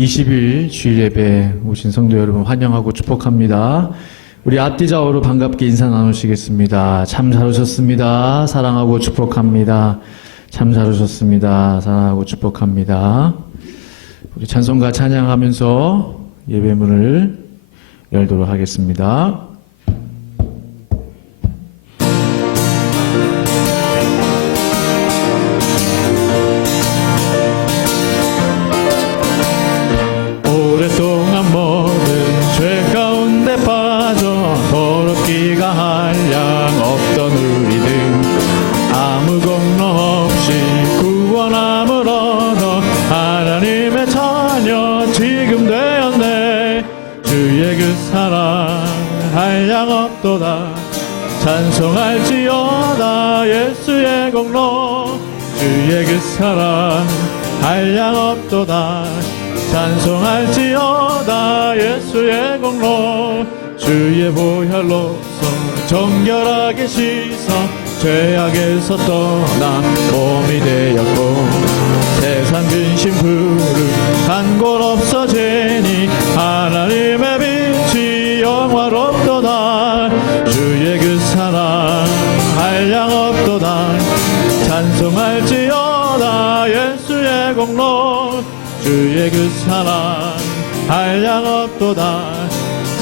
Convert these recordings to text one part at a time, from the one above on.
20일 주일 예배 오신 성도 여러분 환영하고 축복합니다. 우리 앞뒤 좌우로 반갑게 인사 나누시겠습니다. 참 잘 오셨습니다. 사랑하고 축복합니다. 참 잘 오셨습니다. 사랑하고 축복합니다. 우리 찬송가 찬양하면서 예배문을 열도록 하겠습니다. 오랫동안 모든 죄 가운데 빠져 더럽기가 한량 없던 우리들 아무 공로 없이 구원함을 얻어 하나님의 자녀 지금 되었네. 주의 그 사랑 한량 없도다. 찬송할지어다 예수의 공로. 주의 그 사랑 한량 없도다. 찬송할지어다 예수의 공로. 주의 보혈로서 정결하게 씻어 죄악에서 떠나 몸이 되었고 세상 근심 부르 단골 없어지니 하나님의 빛이 영화롭도다. 주의 그 사랑 한량 없도다. 찬송할지어다 예수의 공로. 주의 그 사랑 한량 없도다.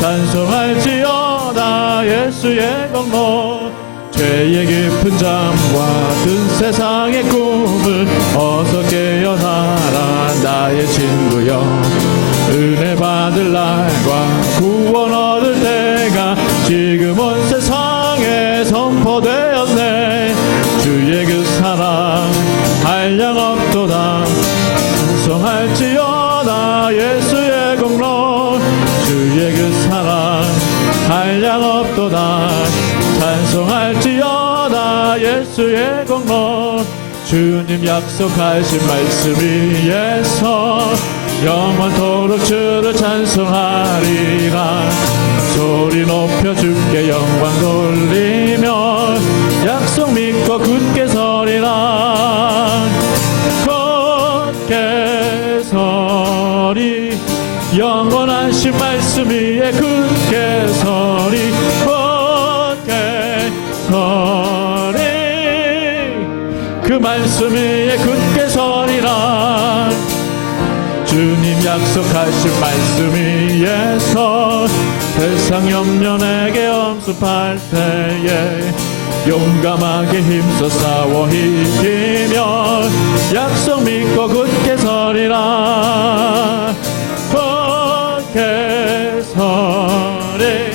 찬송할지어다 예수의 공로. 죄의 깊은 잠과 든 세상의 꿈을 어서 깨어나라 나의 친구여. 은혜 받을 날과 구원 얻을 때가 지금 온 세상에 선포되었네. 주의 그 사랑 한량 없도다. 찬송할지어다 예수의 공로. 주의 그 사랑 한량 없도다. 찬송할지어다 예수의 공로. 주님 약속하신 말씀 위에서 영원토록 주를 찬송하리라. 소리 높여 주께 영광 돌리며 약속 믿고 굳게 서리라. 굳게 서리. 영원하신 말씀 위에 굳게 서리. 굳게 서리. 그 말씀 위에 굳게 서리라. 주님 약속하신 말씀 위에서 세상 염려 내게 엄습할 때에 용감하게 힘써 싸워 이기며 약속 믿고 굳게 서리라. 굳게 서리.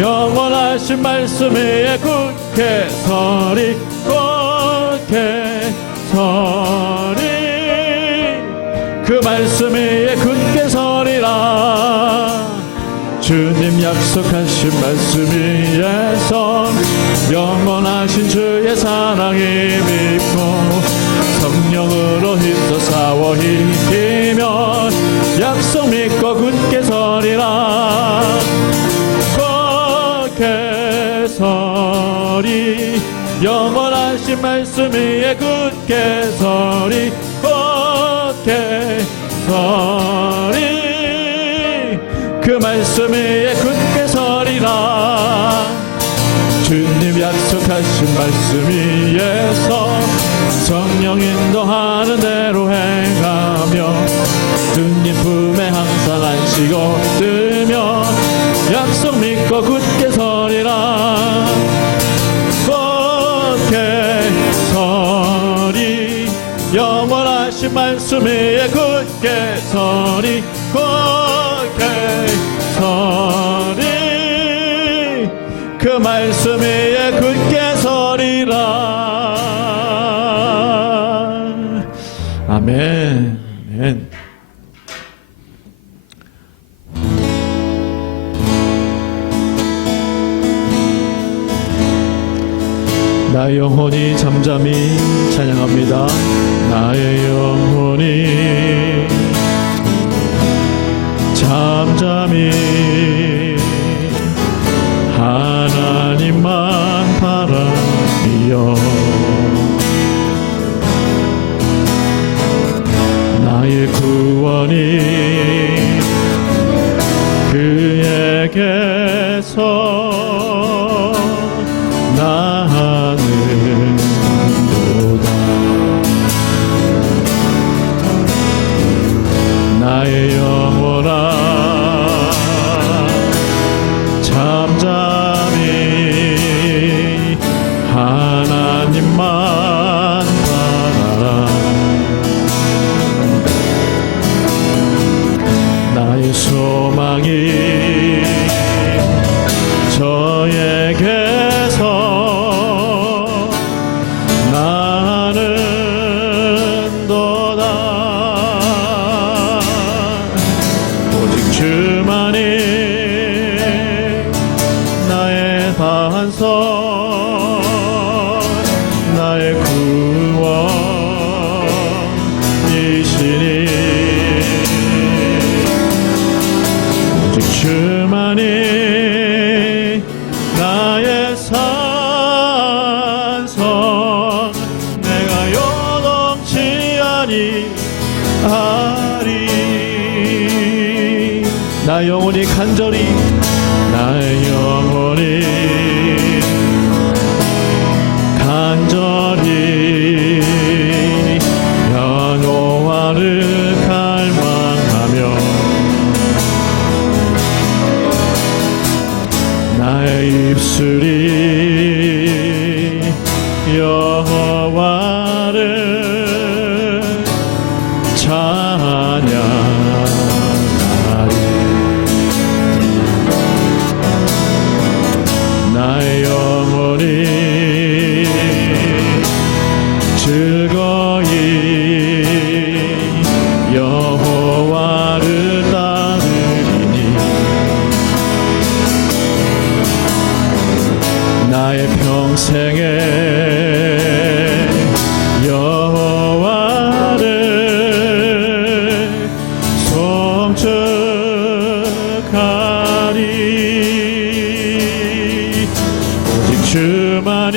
영원하신 말씀 위에 굳게 서리. 굳게 서리. 그 말씀 위에 굳게 서리라. 주님 약속하신 말씀 위에서 영원하신 주의 사랑이 믿고 성령으로 힘써 싸워 이기며 약속 믿고 굳게 서리라. 굳게 서리. 영원하신 말씀 위에 굳게 서리. 굳게 서리. 그 말씀 위에 굳게 서리라. 주님 약속하신 말씀 위에서 성령 인도하는 대로 행하며 주님 품에 항상 안식고 들며 약속 믿고 굳게 서리라. 굳게 서리. 영원하신 말씀 위에 굳게 서리. 굳게 서리. 그 말씀 위에 굳게 서리라. 아멘. 아멘. 나의 영혼이 잠잠히 찬양합니다. 나의 영혼이 잠잠히 하나님만 바라며 나의 구원이 저에게서 나는도다. 나의 영혼아 잠잠히 하나님만 바라라. 나의 소망이 저에게서 나는도다. 오직 주만이 나의 반석, 나의 구원이시니 오직 주만이 나의 산성, 내가 요동치 아니하리. 나 영혼이 간절히, 나의 영혼이 간절히 여호와를 갈망하며 나의 입술이 여호와를 찬양하리. 나의 영혼이 즐거이 여호와를 따르리니 나의 평생에 여호와를 송축하리. 오직 주만이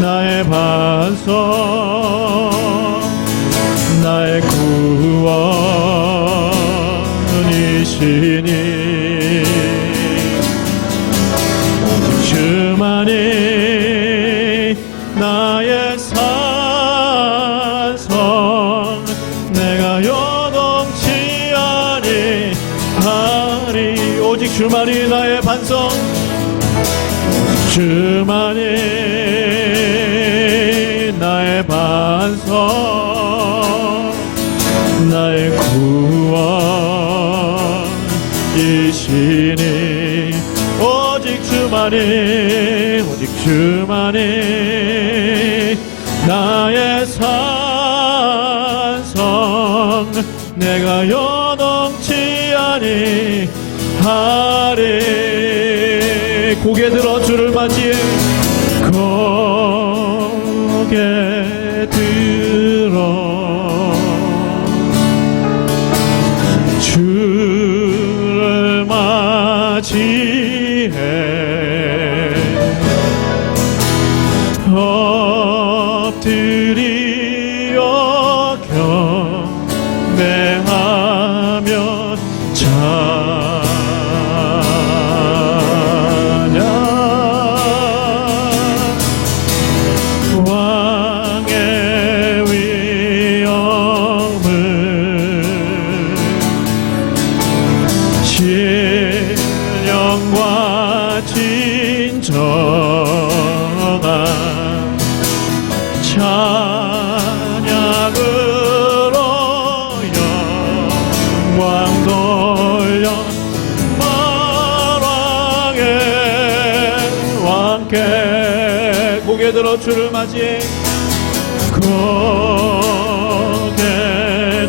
나의 반석, 나의 구원이시니 오직 주만이 나의 산성, 내가 요동치 아니하리. 오직 주만이 나의 반석, 주만이 나의 반석, 나의 구원이시니 오직 주만이, 오직 주만이 나의 산성, 내가 요동치 아니하리. 고개 들어 주를 맞이해, 고개 들어 주를 맞이해 엎드리어 경배하며 신령과 진정한 찬양으로 영광 돌려 만왕의 왕께 고개 들어 주를 맞이해 고개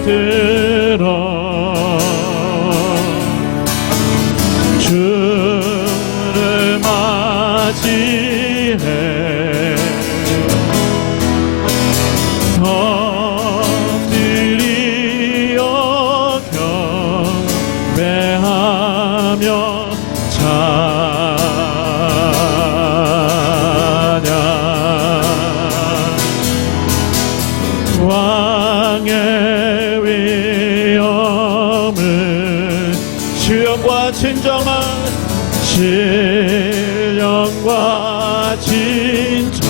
들어 주를 맞이해 엎드리어 경배하며 찬양 왕의 위엄을 신령과 진정한 신령과 진정한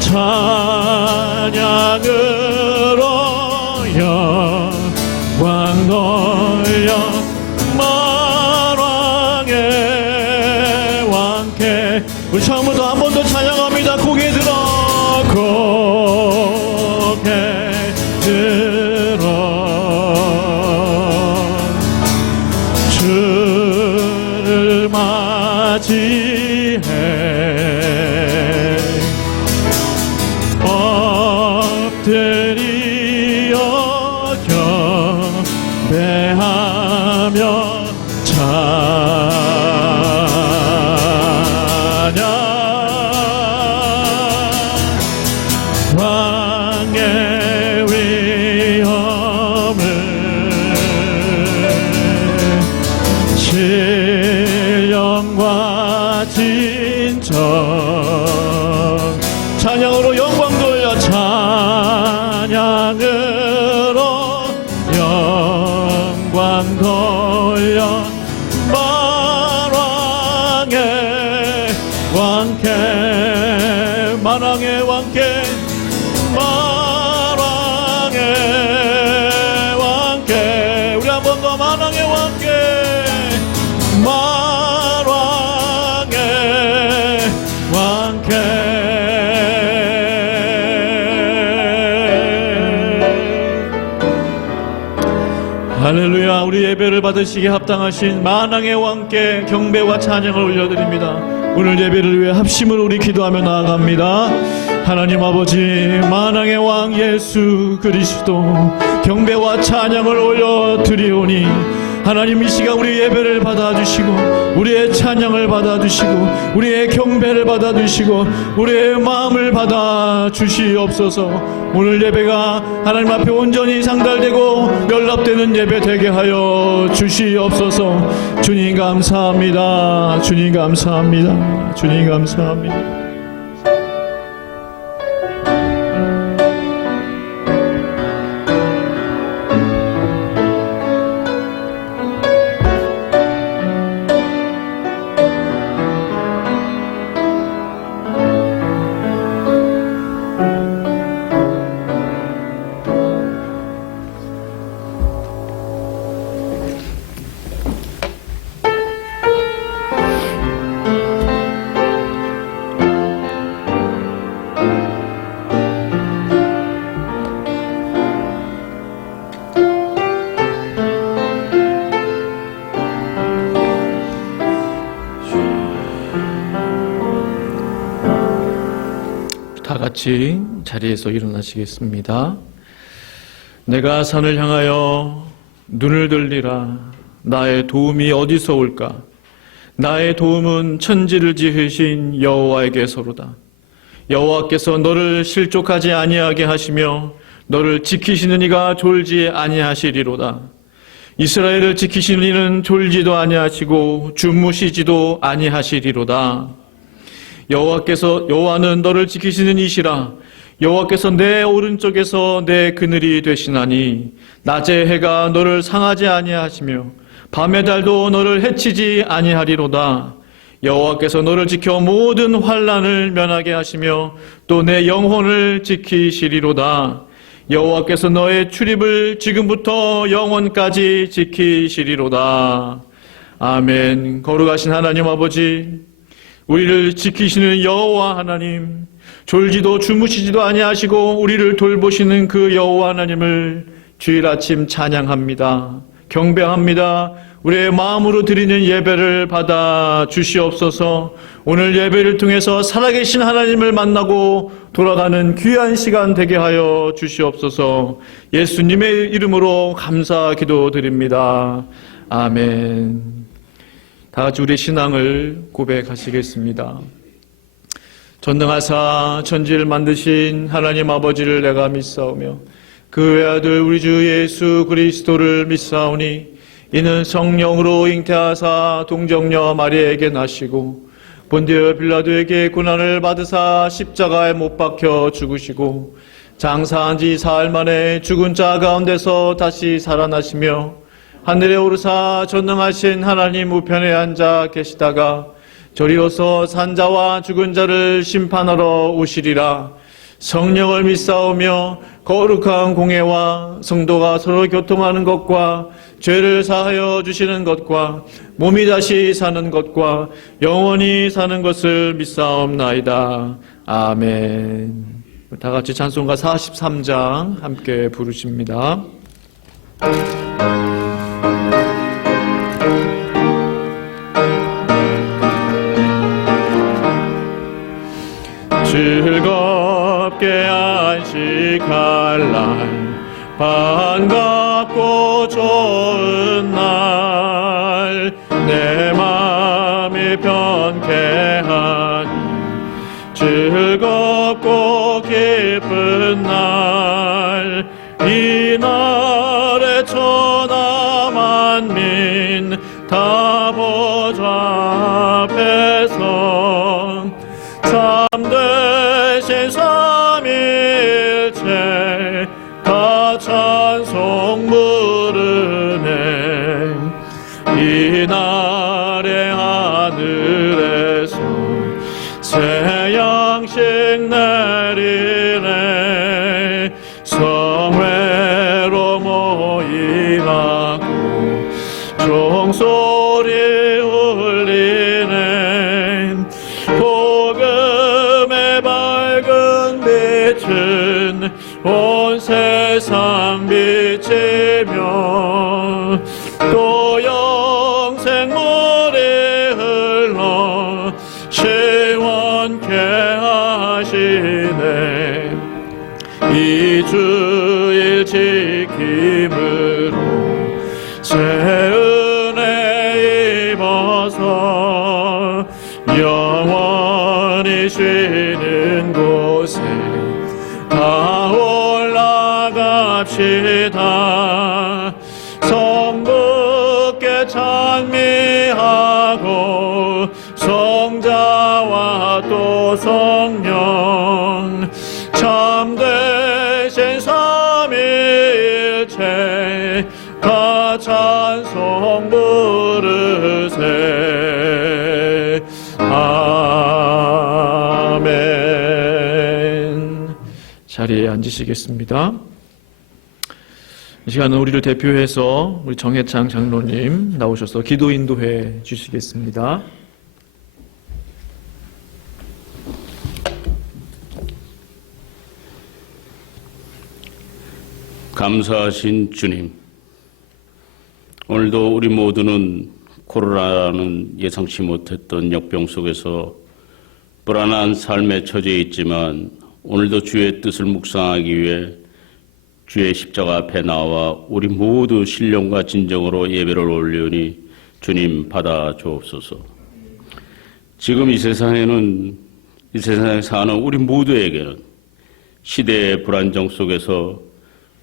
찬양으로 영광 돌려 만왕의 왕께. 우리 처음부터 한 번 더 찬양합니다. 고개 들어 고개 들어 주를 맞이해 엎드리어 경배하며 왕의 위엄을 신령과 진정 찬양으로 영광 돌려 찬양으로 영광 돌려 만왕의 왕께 만왕의 왕께 만왕의 왕께. 우리 한 번 더 만왕의 왕께 만왕의 왕께. 할렐루야. 우리 예배를 받으시기에 합당하신 만왕의 왕께 경배와 찬양을 올려드립니다. 오늘 예배를 위해 합심으로 우리 기도하며 나아갑니다. 하나님 아버지, 만왕의 왕 예수 그리스도 경배와 찬양을 올려드리오니 하나님 이 시간 우리 예배를 받아주시고 우리의 찬양을 받아주시고 우리의 경배를 받아주시고 우리의 마음을 받아주시옵소서. 오늘 예배가 하나님 앞에 온전히 상달되고 연락되는 예배 되게 하여 주시옵소서. 주님 감사합니다. 주님 감사합니다. 주님 감사합니다. 다 같이 자리에서 일어나시겠습니다. 내가 산을 향하여 눈을 들리라. 나의 도움이 어디서 올까? 나의 도움은 천지를 지으신 여호와에게서로다. 여호와께서 너를 실족하지 아니하게 하시며 너를 지키시는 이가 졸지 아니하시리로다. 이스라엘을 지키시는 이는 졸지도 아니하시고 주무시지도 아니하시리로다. 여호와는 너를 지키시는 이시라. 여호와께서 내 오른쪽에서 내 그늘이 되시나니 낮의 해가 너를 상하지 아니하시며 밤의 달도 너를 해치지 아니하리로다. 여호와께서 너를 지켜 모든 환난을 면하게 하시며 또 내 영혼을 지키시리로다. 여호와께서 너의 출입을 지금부터 영원까지 지키시리로다. 아멘. 거룩하신 하나님 아버지, 우리를 지키시는 여호와 하나님, 졸지도 주무시지도 아니하시고 우리를 돌보시는 그 여호와 하나님을 주일 아침 찬양합니다. 경배합니다. 우리의 마음으로 드리는 예배를 받아 주시옵소서. 오늘 예배를 통해서 살아계신 하나님을 만나고 돌아가는 귀한 시간 되게 하여 주시옵소서. 예수님의 이름으로 감사 기도드립니다. 아멘. 다 같이 우리의 신앙을 고백하시겠습니다. 전능하사 천지를 만드신 하나님 아버지를 내가 믿사오며 그 외아들 우리 주 예수 그리스도를 믿사오니 이는 성령으로 잉태하사 동정녀 마리아에게 나시고 본디오 빌라도에게 고난을 받으사 십자가에 못 박혀 죽으시고 장사한 지 사흘 만에 죽은 자 가운데서 다시 살아나시며 하늘에 오르사 전능하신 하나님 우편에 앉아 계시다가 저리로서 산자와 죽은 자를 심판하러 오시리라. 성령을 믿사오며 거룩한 공회와 성도가 서로 교통하는 것과 죄를 사하여 주시는 것과 몸이 다시 사는 것과 영원히 사는 것을 믿사옵나이다. 아멘. 다 같이 찬송가 43장 함께 부르십니다. 즐겁게 안식할 날 반갑고 좋은 날 내 맘이 편쾌하니 즐겁고 기쁜 날 이 날에 천하 만민 다 보좌 앞에서 참되신 삼일체 다 찬송 부르네. 이 날에 하늘에서 새 양식 내리네. 성회로 모이라고 종소리 울리네. 복음의 밝은 빛은 온 세상 비치며 또 영생물이 흘러 시원케 하시네. 이 주일 지킴으로 새 은혜 입어서 영원히 쉬는 곳에 다 올라갑시다. 성부께 찬미하고 성자와 또 성령 참되신 삼일체 다 찬송 부르세. 아멘. 자리에 앉으시겠습니다. 이 시간은 우리를 대표해서 우리 정혜창 장로님 나오셔서 기도 인도해 주시겠습니다. 감사하신 주님, 오늘도 우리 모두는 코로나라는 예상치 못했던 역병 속에서 불안한 삶에 처해 있지만 오늘도 주의 뜻을 묵상하기 위해 주의 십자가 앞에 나와 우리 모두 신령과 진정으로 예배를 올리오니 주님 받아 주옵소서. 지금 이 세상에 사는 우리 모두에게는 시대의 불안정 속에서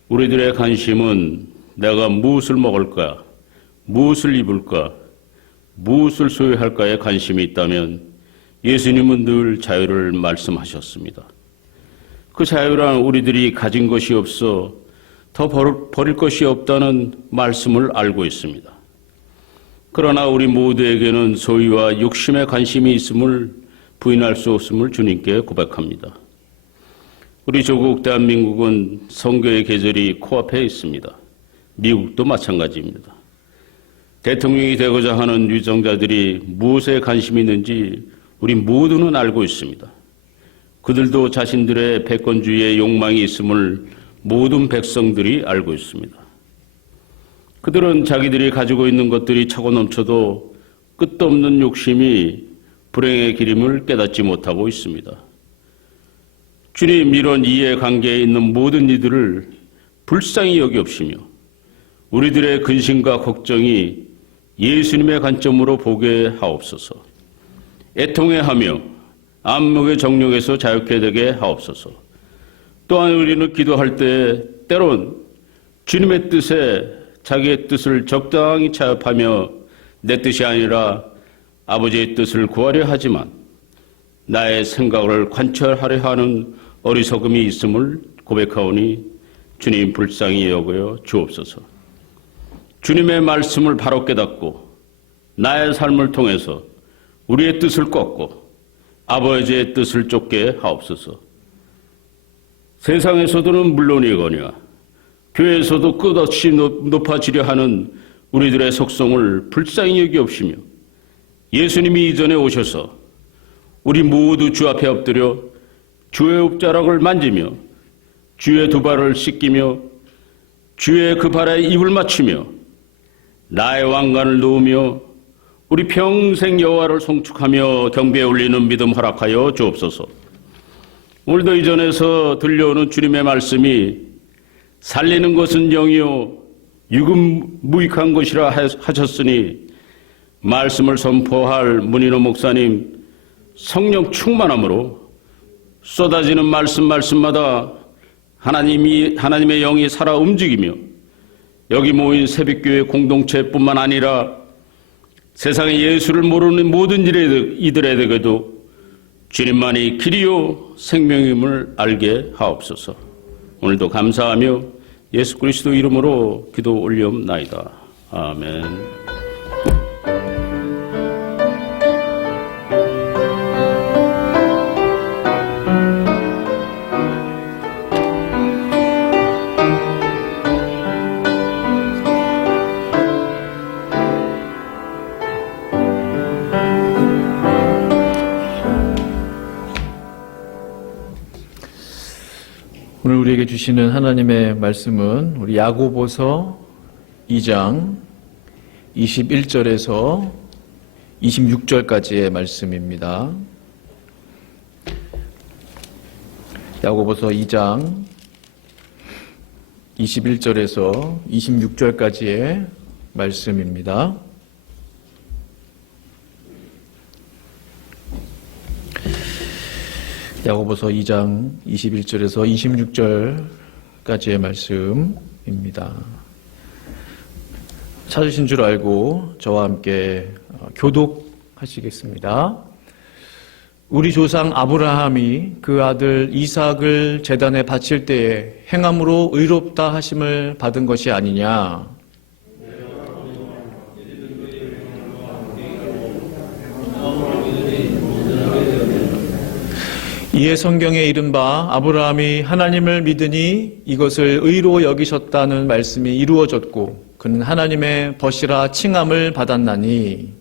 우리들의 관심은 내가 무엇을 먹을까, 무엇을 입을까, 무엇을 소유할까에 관심이 있다면 예수님은 늘 자유를 말씀하셨습니다. 그 자유란 우리들이 가진 것이 없어 더 버릴 것이 없다는 말씀을 알고 있습니다. 그러나 우리 모두에게는 소유와 욕심에 관심이 있음을 부인할 수 없음을 주님께 고백합니다. 우리 조국 대한민국은 선거의 계절이 코앞에 있습니다. 미국도 마찬가지입니다. 대통령이 되고자 하는 유정자들이 무엇에 관심이 있는지 우리 모두는 알고 있습니다. 그들도 자신들의 패권주의에 욕망이 있음을 모든 백성들이 알고 있습니다. 그들은 자기들이 가지고 있는 것들이 차고 넘쳐도 끝도 없는 욕심이 불행의 기림을 깨닫지 못하고 있습니다. 주님, 이런 이해관계에 있는 모든 이들을 불쌍히 여기옵시며 우리들의 근심과 걱정이 예수님의 관점으로 보게 하옵소서. 애통해하며 안목의 정령에서 자유케 되게 하옵소서. 또한 우리는 기도할 때 때론 주님의 뜻에 자기의 뜻을 적당히 차협하며 내 뜻이 아니라 아버지의 뜻을 구하려 하지만 나의 생각을 관철하려 하는 어리석음이 있음을 고백하오니 주님 불쌍히 여겨 주옵소서. 주님의 말씀을 바로 깨닫고 나의 삶을 통해서 우리의 뜻을 꺾고 아버지의 뜻을 쫓게 하옵소서. 세상에서도는 물론이거니와 교회에서도 끝없이 높아지려 하는 우리들의 속성을 불쌍히 여기옵시며 예수님이 이전에 오셔서 우리 모두 주 앞에 엎드려 주의 옷자락을 만지며 주의 두 발을 씻기며 주의 그 발에 입을 맞추며 나의 왕관을 놓으며 우리 평생 여호와를 송축하며 경배에 올리는 믿음 허락하여 주옵소서. 오늘도 이 전에서 들려오는 주님의 말씀이 살리는 것은 영이요 육은 무익한 것이라 하셨으니 말씀을 선포할 문인호 목사님 성령 충만함으로 쏟아지는 말씀마다 하나님의 영이 살아 움직이며 여기 모인 새벽교회 공동체뿐만 아니라 세상에 예수를 모르는 모든 이들에게도 주님만이 길이요 생명임을 알게 하옵소서. 오늘도 감사하며 예수 그리스도 이름으로 기도 올리옵나이다. 아멘. 오늘 우리에게 주시는 하나님의 말씀은 우리 야고보서 2장 21절에서 26절까지의 말씀입니다. 야고보서 2장 21절에서 26절까지의 말씀입니다. 야고보서 2장 21절에서 26절까지의 말씀입니다. 찾으신 줄 알고 저와 함께 교독하시겠습니다. 우리 조상 아브라함이 그 아들 이삭을 제단에 바칠 때에 행함으로 의롭다 하심을 받은 것이 아니냐. 이에 성경에 이른바 아브라함이 하나님을 믿으니 이것을 의로 여기셨다는 말씀이 이루어졌고 그는 하나님의 벗이라 칭함을 받았나니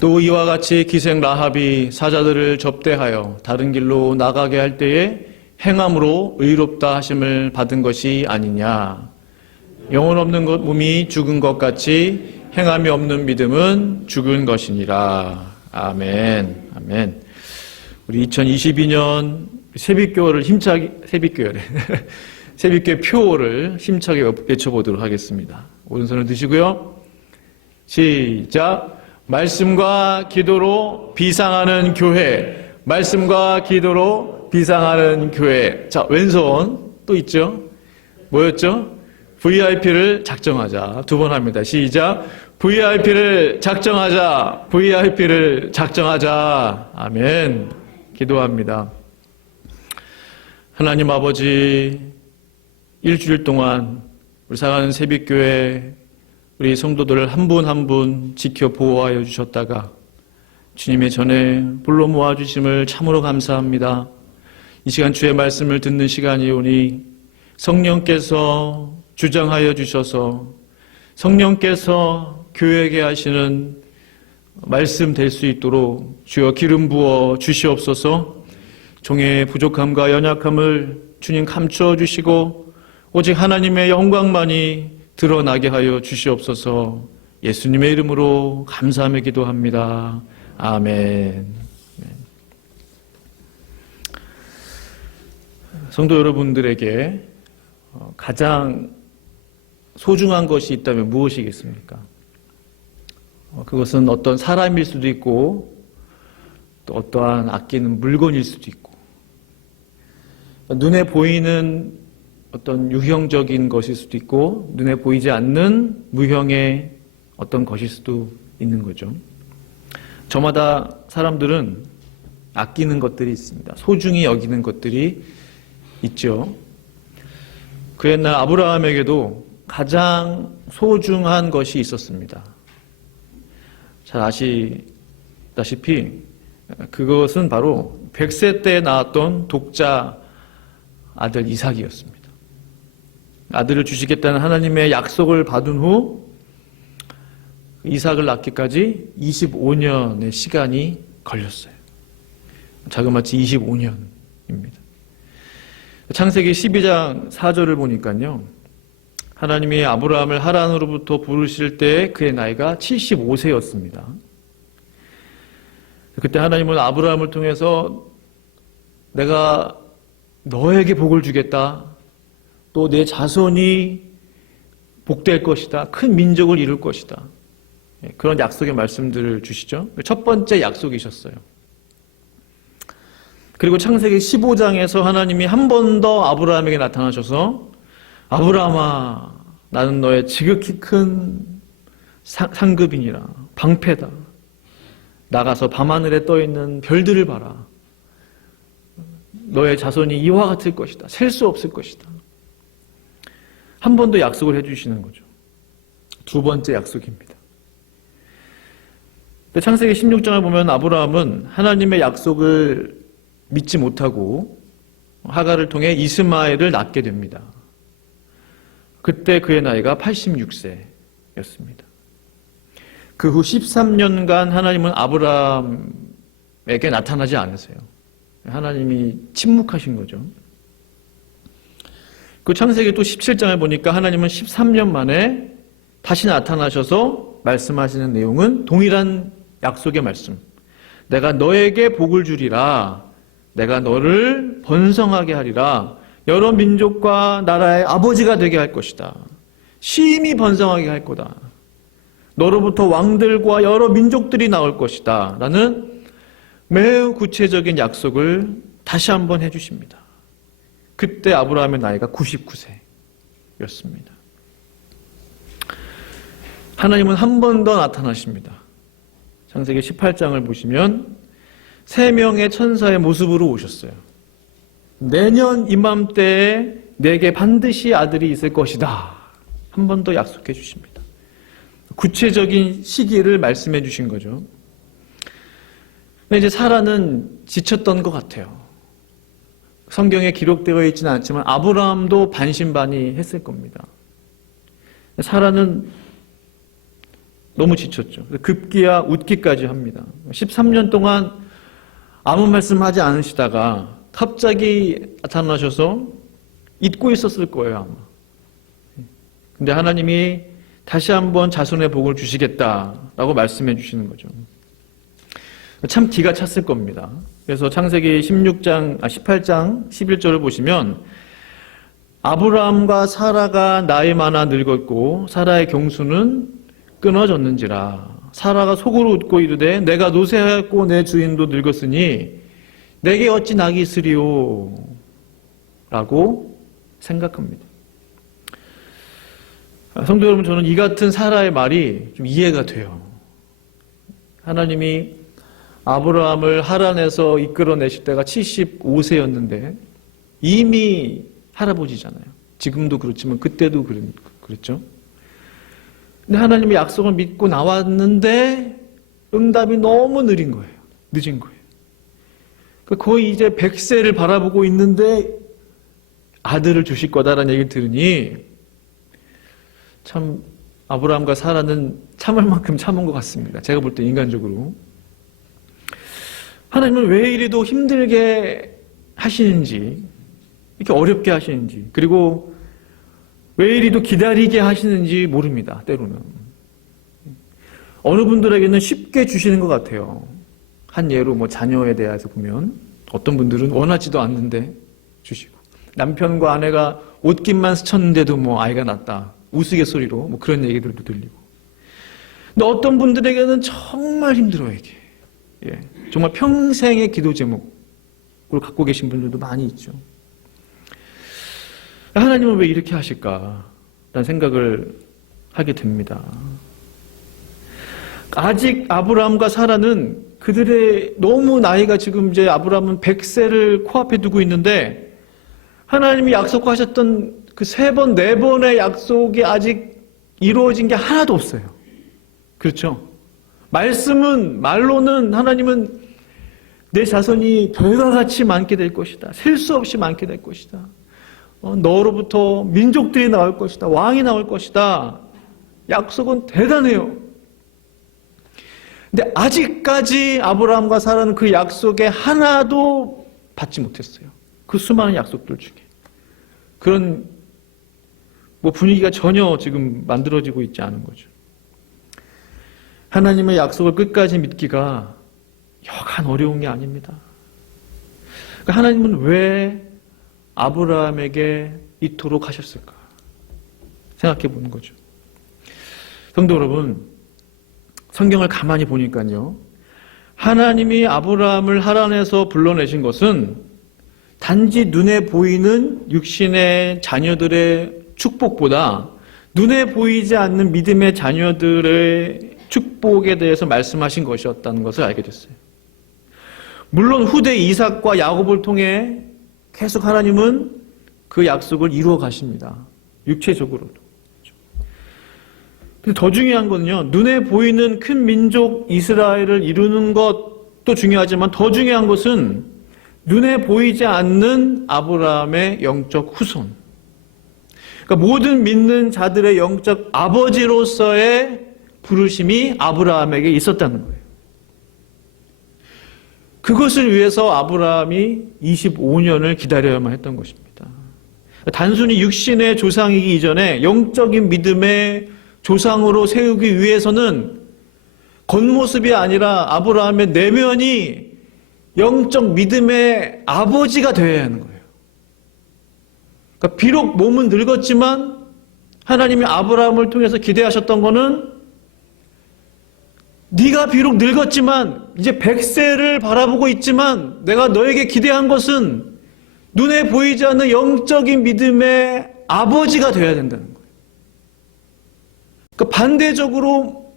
또 이와 같이 기생 라합이 사자들을 접대하여 다른 길로 나가게 할 때에 행함으로 의롭다 하심을 받은 것이 아니냐. 영혼 없는 몸이 죽은 것 같이 행함이 없는 믿음은 죽은 것이니라. 아멘. 아멘. 우리 2022년 새벽교회 표를 힘차게 외쳐보도록 하겠습니다. 오른손을 드시고요. 시작. 말씀과 기도로 비상하는 교회. 말씀과 기도로 비상하는 교회. 자, 왼손 또 있죠? 뭐였죠? VIP를 작정하자. 두 번 합니다. 시작. VIP를 작정하자. VIP를 작정하자. 아멘. 기도합니다. 하나님 아버지, 일주일 동안 우리 사랑하는 새벽교회 우리 성도들을 한 분 한 분 지켜 보호하여 주셨다가 주님의 전에 불러 모아주심을 참으로 감사합니다. 이 시간 주의 말씀을 듣는 시간이 오니 성령께서 주장하여 주셔서 성령께서 교회에게 하시는 말씀 될 수 있도록 주여 기름 부어 주시옵소서. 종의 부족함과 연약함을 주님 감추어 주시고 오직 하나님의 영광만이 드러나게 하여 주시옵소서. 예수님의 이름으로 감사하며 기도합니다. 아멘. 성도 여러분들에게 가장 소중한 것이 있다면 무엇이겠습니까? 그것은 어떤 사람일 수도 있고 또 어떠한 아끼는 물건일 수도 있고 눈에 보이는 어떤 유형적인 것일 수도 있고 눈에 보이지 않는 무형의 어떤 것일 수도 있는 거죠. 저마다 사람들은 아끼는 것들이 있습니다. 소중히 여기는 것들이 있죠. 그 옛날 아브라함에게도 가장 소중한 것이 있었습니다. 잘 아시다시피 그것은 바로 100세 때 낳았던 독자 아들 이삭이었습니다. 아들을 주시겠다는 하나님의 약속을 받은 후 이삭을 낳기까지 25년의 시간이 걸렸어요. 자그마치 25년입니다. 창세기 12장 4절을 보니까요, 하나님이 아브라함을 하란으로부터 부르실 때 그의 나이가 75세였습니다. 그때 하나님은 아브라함을 통해서 내가 너에게 복을 주겠다, 또 내 자손이 복될 것이다, 큰 민족을 이룰 것이다, 그런 약속의 말씀들을 주시죠. 첫 번째 약속이셨어요. 그리고 창세기 15장에서 하나님이 한 번 더 아브라함에게 나타나셔서 아브라함아, 나는 너의 지극히 큰 상급이니라, 방패다. 나가서 밤하늘에 떠있는 별들을 봐라. 너의 자손이 이와 같을 것이다. 셀 수 없을 것이다. 한 번 더 약속을 해주시는 거죠. 두 번째 약속입니다. 창세기 16장을 보면 아브라함은 하나님의 약속을 믿지 못하고 하갈을 통해 이스마엘을 낳게 됩니다. 그때 그의 나이가 86세였습니다. 그 후 13년간 하나님은 아브라함에게 나타나지 않으세요. 하나님이 침묵하신 거죠. 그 창세기 또 17장을 보니까 하나님은 13년 만에 다시 나타나셔서 말씀하시는 내용은 동일한 약속의 말씀. 내가 너에게 복을 주리라. 내가 너를 번성하게 하리라. 여러 민족과 나라의 아버지가 되게 할 것이다. 심히 번성하게 할 거다. 너로부터 왕들과 여러 민족들이 나올 것이다. 라는 매우 구체적인 약속을 다시 한번 해주십니다. 그때 아브라함의 나이가 99세였습니다. 하나님은 한 번 더 나타나십니다. 창세기 18장을 보시면 3명의 천사의 모습으로 오셨어요. 내년 이맘때에 내게 반드시 아들이 있을 것이다. 한 번 더 약속해 주십니다. 구체적인 시기를 말씀해 주신 거죠. 근데 이제 사라는 지쳤던 것 같아요. 성경에 기록되어 있지는 않지만 아브라함도 반신반의했을 겁니다. 사라는 너무 지쳤죠. 급기야 웃기까지 합니다. 13년 동안 아무 말씀하지 않으시다가 갑자기 나타나셔서 잊고 있었을 거예요, 아마. 근데 하나님이 다시 한번 자손의 복을 주시겠다라고 말씀해 주시는 거죠. 참 기가 찼을 겁니다. 그래서 창세기 18장 11절을 보시면 아브라함과 사라가 나이 많아 늙었고 사라의 경수는 끊어졌는지라. 사라가 속으로 웃고 이르되 내가 노쇠하였고 내 주인도 늙었으니 내게 어찌 낙이 있으리요? 라고 생각합니다. 성도 여러분, 저는 이 같은 사라의 말이 좀 이해가 돼요. 하나님이 아브라함을 하란에서 이끌어내실 때가 75세였는데 이미 할아버지잖아요. 지금도 그렇지만 그때도 그랬죠. 근데 하나님의 약속을 믿고 나왔는데 응답이 너무 늦은 거예요. 거의 이제 100세를 바라보고 있는데 아들을 주실 거다라는 얘기를 들으니 참 아브라함과 사라는 참을 만큼 참은 것 같습니다. 제가 볼 때 인간적으로. 하나님은 왜 이리도 힘들게 하시는지, 이렇게 어렵게 하시는지, 그리고 왜 이리도 기다리게 하시는지 모릅니다. 때로는. 어느 분들에게는 쉽게 주시는 것 같아요. 한 예로 자녀에 대해서 보면 어떤 분들은 원하지도 않는데 주시고, 남편과 아내가 옷깃만 스쳤는데도 아이가 낳았다. 우스갯소리로 그런 얘기들도 들리고. 근데 어떤 분들에게는 정말 힘들어요, 이게. 예, 정말 평생의 기도 제목을 갖고 계신 분들도 많이 있죠. 하나님은 왜 이렇게 하실까? 라는 생각을 하게 됩니다. 아직 아브라함과 사라는 그들의 너무 나이가 지금 이제 아브라함은 100세를 코앞에 두고 있는데 하나님이 약속하셨던 그 3번, 4번의 약속이 아직 이루어진 게 하나도 없어요. 그렇죠? 말로는 하나님은 내 자손이 별과 같이 많게 될 것이다. 셀 수 없이 많게 될 것이다. 너로부터 민족들이 나올 것이다. 왕이 나올 것이다. 약속은 대단해요. 근데 아직까지 아브라함과 사라는 그 약속에 하나도 받지 못했어요. 그 수많은 약속들 중에. 그런 분위기가 전혀 지금 만들어지고 있지 않은 거죠. 하나님의 약속을 끝까지 믿기가 여간 어려운 게 아닙니다. 그러니까 하나님은 왜 아브라함에게 이토록 하셨을까? 생각해 보는 거죠. 성도 여러분, 성경을 가만히 보니까요, 하나님이 아브라함을 하란에서 불러내신 것은 단지 눈에 보이는 육신의 자녀들의 축복보다 눈에 보이지 않는 믿음의 자녀들의 축복에 대해서 말씀하신 것이었다는 것을 알게 됐어요. 물론 후대 이삭과 야곱을 통해 계속 하나님은 그 약속을 이루어 가십니다. 육체적으로도. 근데 더 중요한 거는요, 눈에 보이는 큰 민족 이스라엘을 이루는 것도 중요하지만 더 중요한 것은 눈에 보이지 않는 아브라함의 영적 후손. 그러니까 모든 믿는 자들의 영적 아버지로서의 부르심이 아브라함에게 있었다는 거예요. 그것을 위해서 아브라함이 25년을 기다려야만 했던 것입니다. 단순히 육신의 조상이기 이전에 영적인 믿음의 조상으로 세우기 위해서는 겉모습이 아니라 아브라함의 내면이 영적 믿음의 아버지가 되어야 하는 거예요. 그러니까 비록 몸은 늙었지만 하나님이 아브라함을 통해서 기대하셨던 거는 네가 비록 늙었지만 이제 100세를 바라보고 있지만 내가 너에게 기대한 것은 눈에 보이지 않는 영적인 믿음의 아버지가 되어야 된다는 거예요. 그러니까 반대적으로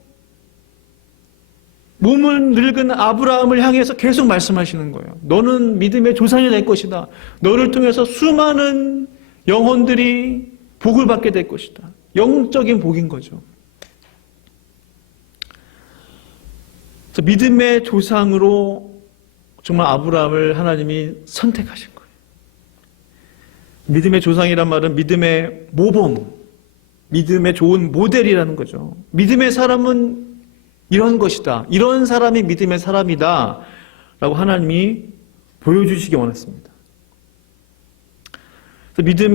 몸을 늙은 아브라함을 향해서 계속 말씀하시는 거예요. 너는 믿음의 조상이 될 것이다. 너를 통해서 수많은 영혼들이 복을 받게 될 것이다. 영적인 복인 거죠. 그래서 믿음의 조상으로 정말 아브라함을 하나님이 선택하신 거예요. 믿음의 조상이란 말은 믿음의 모범, 믿음의 좋은 모델이라는 거죠. 믿음의 사람은 이런 것이다. 이런 사람이 믿음의 사람이다. 라고 하나님이 보여주시기 원했습니다. 그래서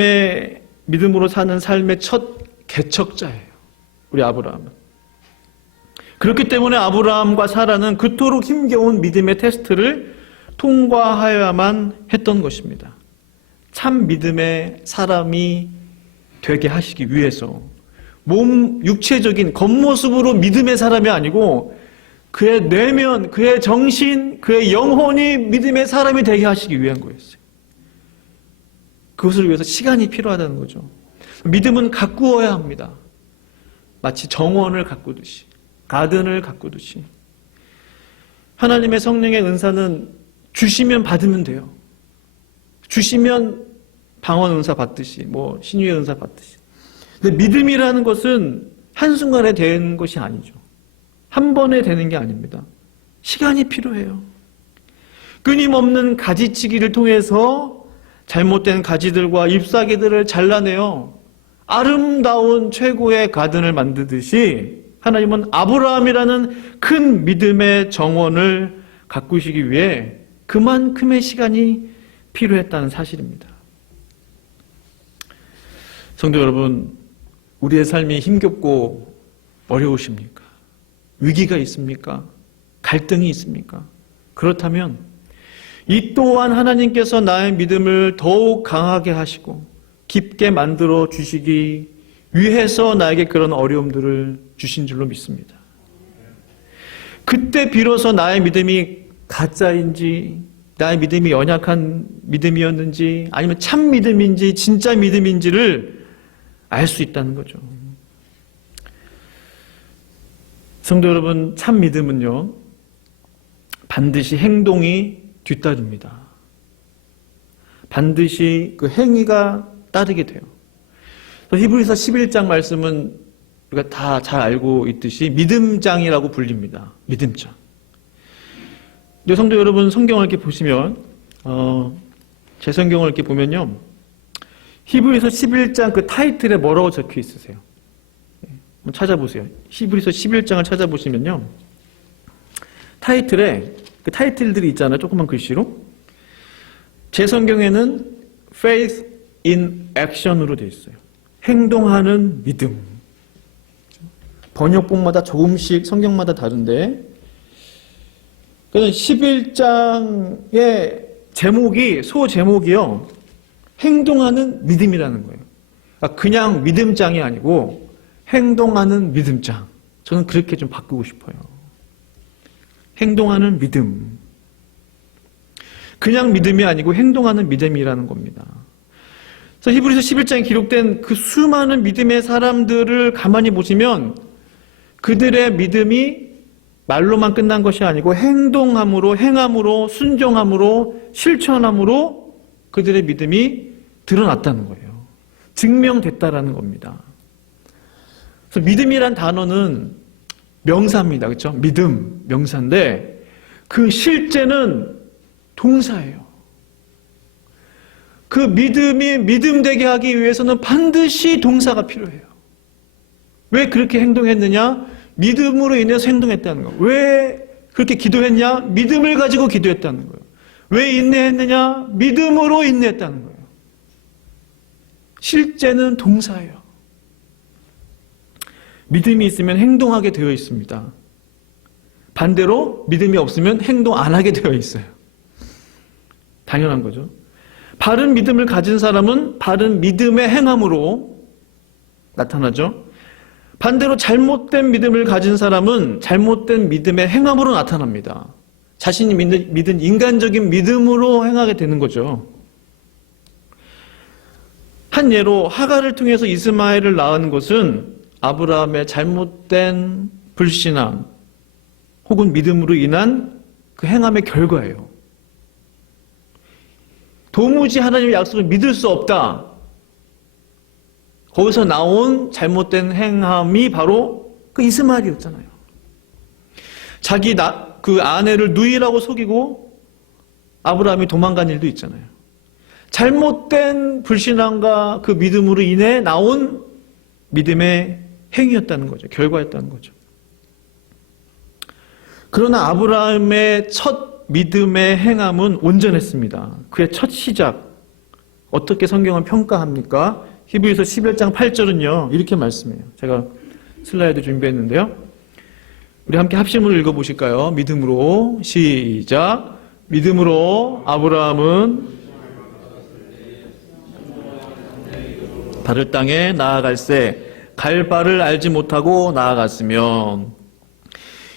믿음으로 사는 삶의 첫 개척자예요. 우리 아브라함은. 그렇기 때문에 아브라함과 사라는 그토록 힘겨운 믿음의 테스트를 통과하여야만 했던 것입니다. 참 믿음의 사람이 되게 하시기 위해서 육체적인 겉모습으로 믿음의 사람이 아니고 그의 내면, 그의 정신, 그의 영혼이 믿음의 사람이 되게 하시기 위한 거였어요. 그것을 위해서 시간이 필요하다는 거죠. 믿음은 가꾸어야 합니다. 마치 정원을 가꾸듯이, 가든을 가꾸듯이. 하나님의 성령의 은사는 주시면 받으면 돼요. 주시면 방언 은사 받듯이, 신유의 은사 받듯이. 근데 믿음이라는 것은 한순간에 되는 것이 아니죠. 한 번에 되는 게 아닙니다. 시간이 필요해요. 끊임없는 가지치기를 통해서 잘못된 가지들과 잎사귀들을 잘라내어 아름다운 최고의 가든을 만들듯이 하나님은 아브라함이라는 큰 믿음의 정원을 가꾸시기 위해 그만큼의 시간이 필요했다는 사실입니다. 성도 여러분, 우리의 삶이 힘겹고 어려우십니까? 위기가 있습니까? 갈등이 있습니까? 그렇다면 이 또한 하나님께서 나의 믿음을 더욱 강하게 하시고 깊게 만들어 주시기 위해서 나에게 그런 어려움들을 주신 줄로 믿습니다. 그때 비로소 나의 믿음이 가짜인지, 나의 믿음이 연약한 믿음이었는지, 아니면 참 믿음인지 진짜 믿음인지를 알 수 있다는 거죠. 성도 여러분, 참 믿음은요, 반드시 행동이 뒤따릅니다. 반드시 그 행위가 따르게 돼요. 히브리서 11장 말씀은 우리가 다 잘 알고 있듯이 믿음장이라고 불립니다. 믿음장. 근데 성도 여러분, 성경을 이렇게 보시면, 제 성경을 이렇게 보면요, 히브리서 11장 그 타이틀에 뭐라고 적혀 있으세요? 한번 찾아보세요. 히브리서 11장을 찾아보시면요, 타이틀에 그 타이틀들이 있잖아요. 조그만 글씨로. 제 성경에는 Faith in Action으로 되어 있어요. 행동하는 믿음. 번역본마다 조금씩 성경마다 다른데, 그래서 11장의 제목이, 소제목이요, 행동하는 믿음이라는 거예요. 그러니까 그냥 믿음장이 아니고 행동하는 믿음장. 저는 그렇게 좀 바꾸고 싶어요. 행동하는 믿음. 그냥 믿음이 아니고 행동하는 믿음이라는 겁니다. 그래서 히브리서 11장에 기록된 그 수많은 믿음의 사람들을 가만히 보시면 그들의 믿음이 말로만 끝난 것이 아니고 행동함으로, 행함으로, 순종함으로, 실천함으로 그들의 믿음이 드러났다는 거예요. 증명됐다라는 겁니다. 그래서 믿음이란 단어는 명사입니다. 그렇죠? 믿음, 명사인데 그 실제는 동사예요. 그 믿음이 믿음되게 하기 위해서는 반드시 동사가 필요해요. 왜 그렇게 행동했느냐? 믿음으로 인해서 행동했다는 거예요. 왜 그렇게 기도했냐? 믿음을 가지고 기도했다는 거예요. 왜 인내했느냐? 믿음으로 인내했다는 거예요. 실제는 동사예요. 믿음이 있으면 행동하게 되어 있습니다. 반대로 믿음이 없으면 행동 안 하게 되어 있어요. 당연한 거죠. 바른 믿음을 가진 사람은 바른 믿음의 행함으로 나타나죠. 반대로 잘못된 믿음을 가진 사람은 잘못된 믿음의 행함으로 나타납니다. 자신이 믿은 인간적인 믿음으로 행하게 되는 거죠. 한 예로 하갈을 통해서 이스마엘을 낳은 것은 아브라함의 잘못된 불신앙 혹은 믿음으로 인한 그 행함의 결과예요. 도무지 하나님의 약속을 믿을 수 없다. 거기서 나온 잘못된 행함이 바로 그 이스마엘이었잖아요. 자기 그 아내를 누이라고 속이고 아브라함이 도망간 일도 있잖아요. 잘못된 불신앙과 그 믿음으로 인해 나온 믿음의 행위였다는 거죠. 결과였다는 거죠. 그러나 아브라함의 첫 믿음의 행함은 온전했습니다. 그의 첫 시작, 어떻게 성경을 평가합니까? 히브리서 11장 8절은요, 이렇게 말씀해요. 제가 슬라이드 준비했는데요. 우리 함께 합심으로 읽어보실까요? 믿음으로, 시작. 믿음으로 아브라함은 바를 땅에 나아갈새 갈 바를 알지 못하고 나아갔으며,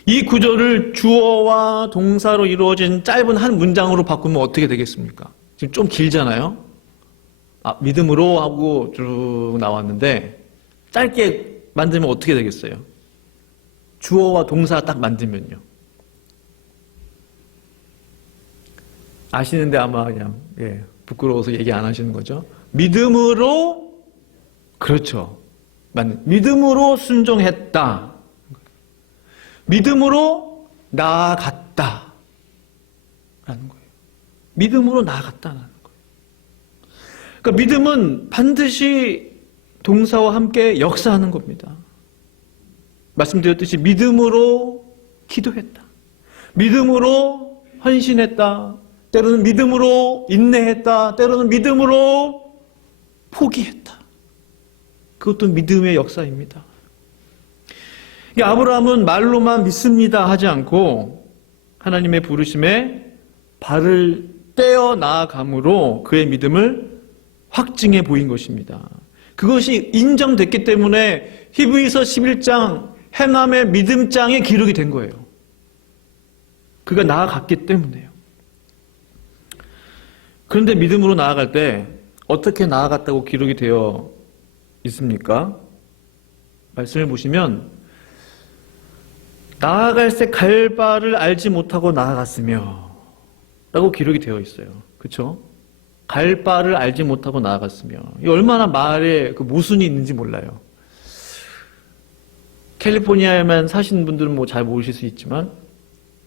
이 구절을 주어와 동사로 이루어진 짧은 한 문장으로 바꾸면 어떻게 되겠습니까? 지금 좀 길잖아요. 믿음으로 하고 쭉 나왔는데 짧게 만들면 어떻게 되겠어요? 주어와 동사 딱 만들면요. 아시는데 아마 그냥 부끄러워서 얘기 안 하시는 거죠. 믿음으로, 그렇죠. 믿음으로 순종했다. 믿음으로 나아갔다. 라는 거예요. 믿음으로 나아갔다는 거예요. 그러니까 믿음은 반드시 동사와 함께 역사하는 겁니다. 말씀드렸듯이 믿음으로 기도했다. 믿음으로 헌신했다. 때로는 믿음으로 인내했다. 때로는 믿음으로 포기했다. 그것도 믿음의 역사입니다. 아브라함은 말로만 믿습니다 하지 않고 하나님의 부르심에 발을 떼어 나아감으로 그의 믿음을 확증해 보인 것입니다. 그것이 인정됐기 때문에 히브리서 11장 행함의 믿음장에 기록이 된 거예요. 그가 나아갔기 때문에요. 그런데 믿음으로 나아갈 때 어떻게 나아갔다고 기록이 되어 있습니까? 말씀을 보시면 나아갈새 갈 바를 알지 못하고 나아갔으며 라고 기록이 되어 있어요. 그렇죠? 갈 바를 알지 못하고 나아갔으며. 이 얼마나 말에 그 모순이 있는지 몰라요. 캘리포니아에만 사시는 분들은 뭐 잘 모르실 수 있지만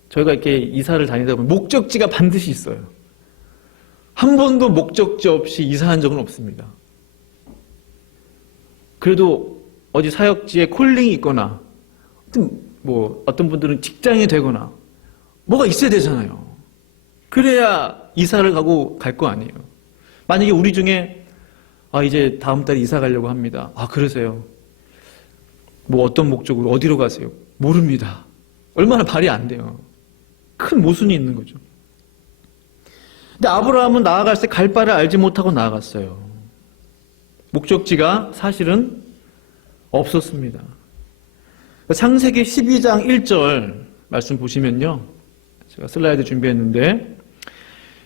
저희가 이렇게 이사를 다니다 보면 목적지가 반드시 있어요. 한 번도 목적지 없이 이사한 적은 없습니다. 그래도 어디 사역지에 콜링이 있거나 어떤 분들은 직장이 되거나 뭐가 있어야 되잖아요. 그래야 이사를 가고 갈 거 아니에요. 만약에 우리 중에 이제 다음 달에 이사 가려고 합니다. 그러세요? 뭐 어떤 목적으로 어디로 가세요? 모릅니다. 얼마나 발이 안 돼요. 큰 모순이 있는 거죠. 근데 아브라함은 나아갈새 갈 바를 알지 못하고 나아갔어요. 목적지가 사실은 없었습니다. 창세기 12장 1절 말씀 보시면요. 제가 슬라이드 준비했는데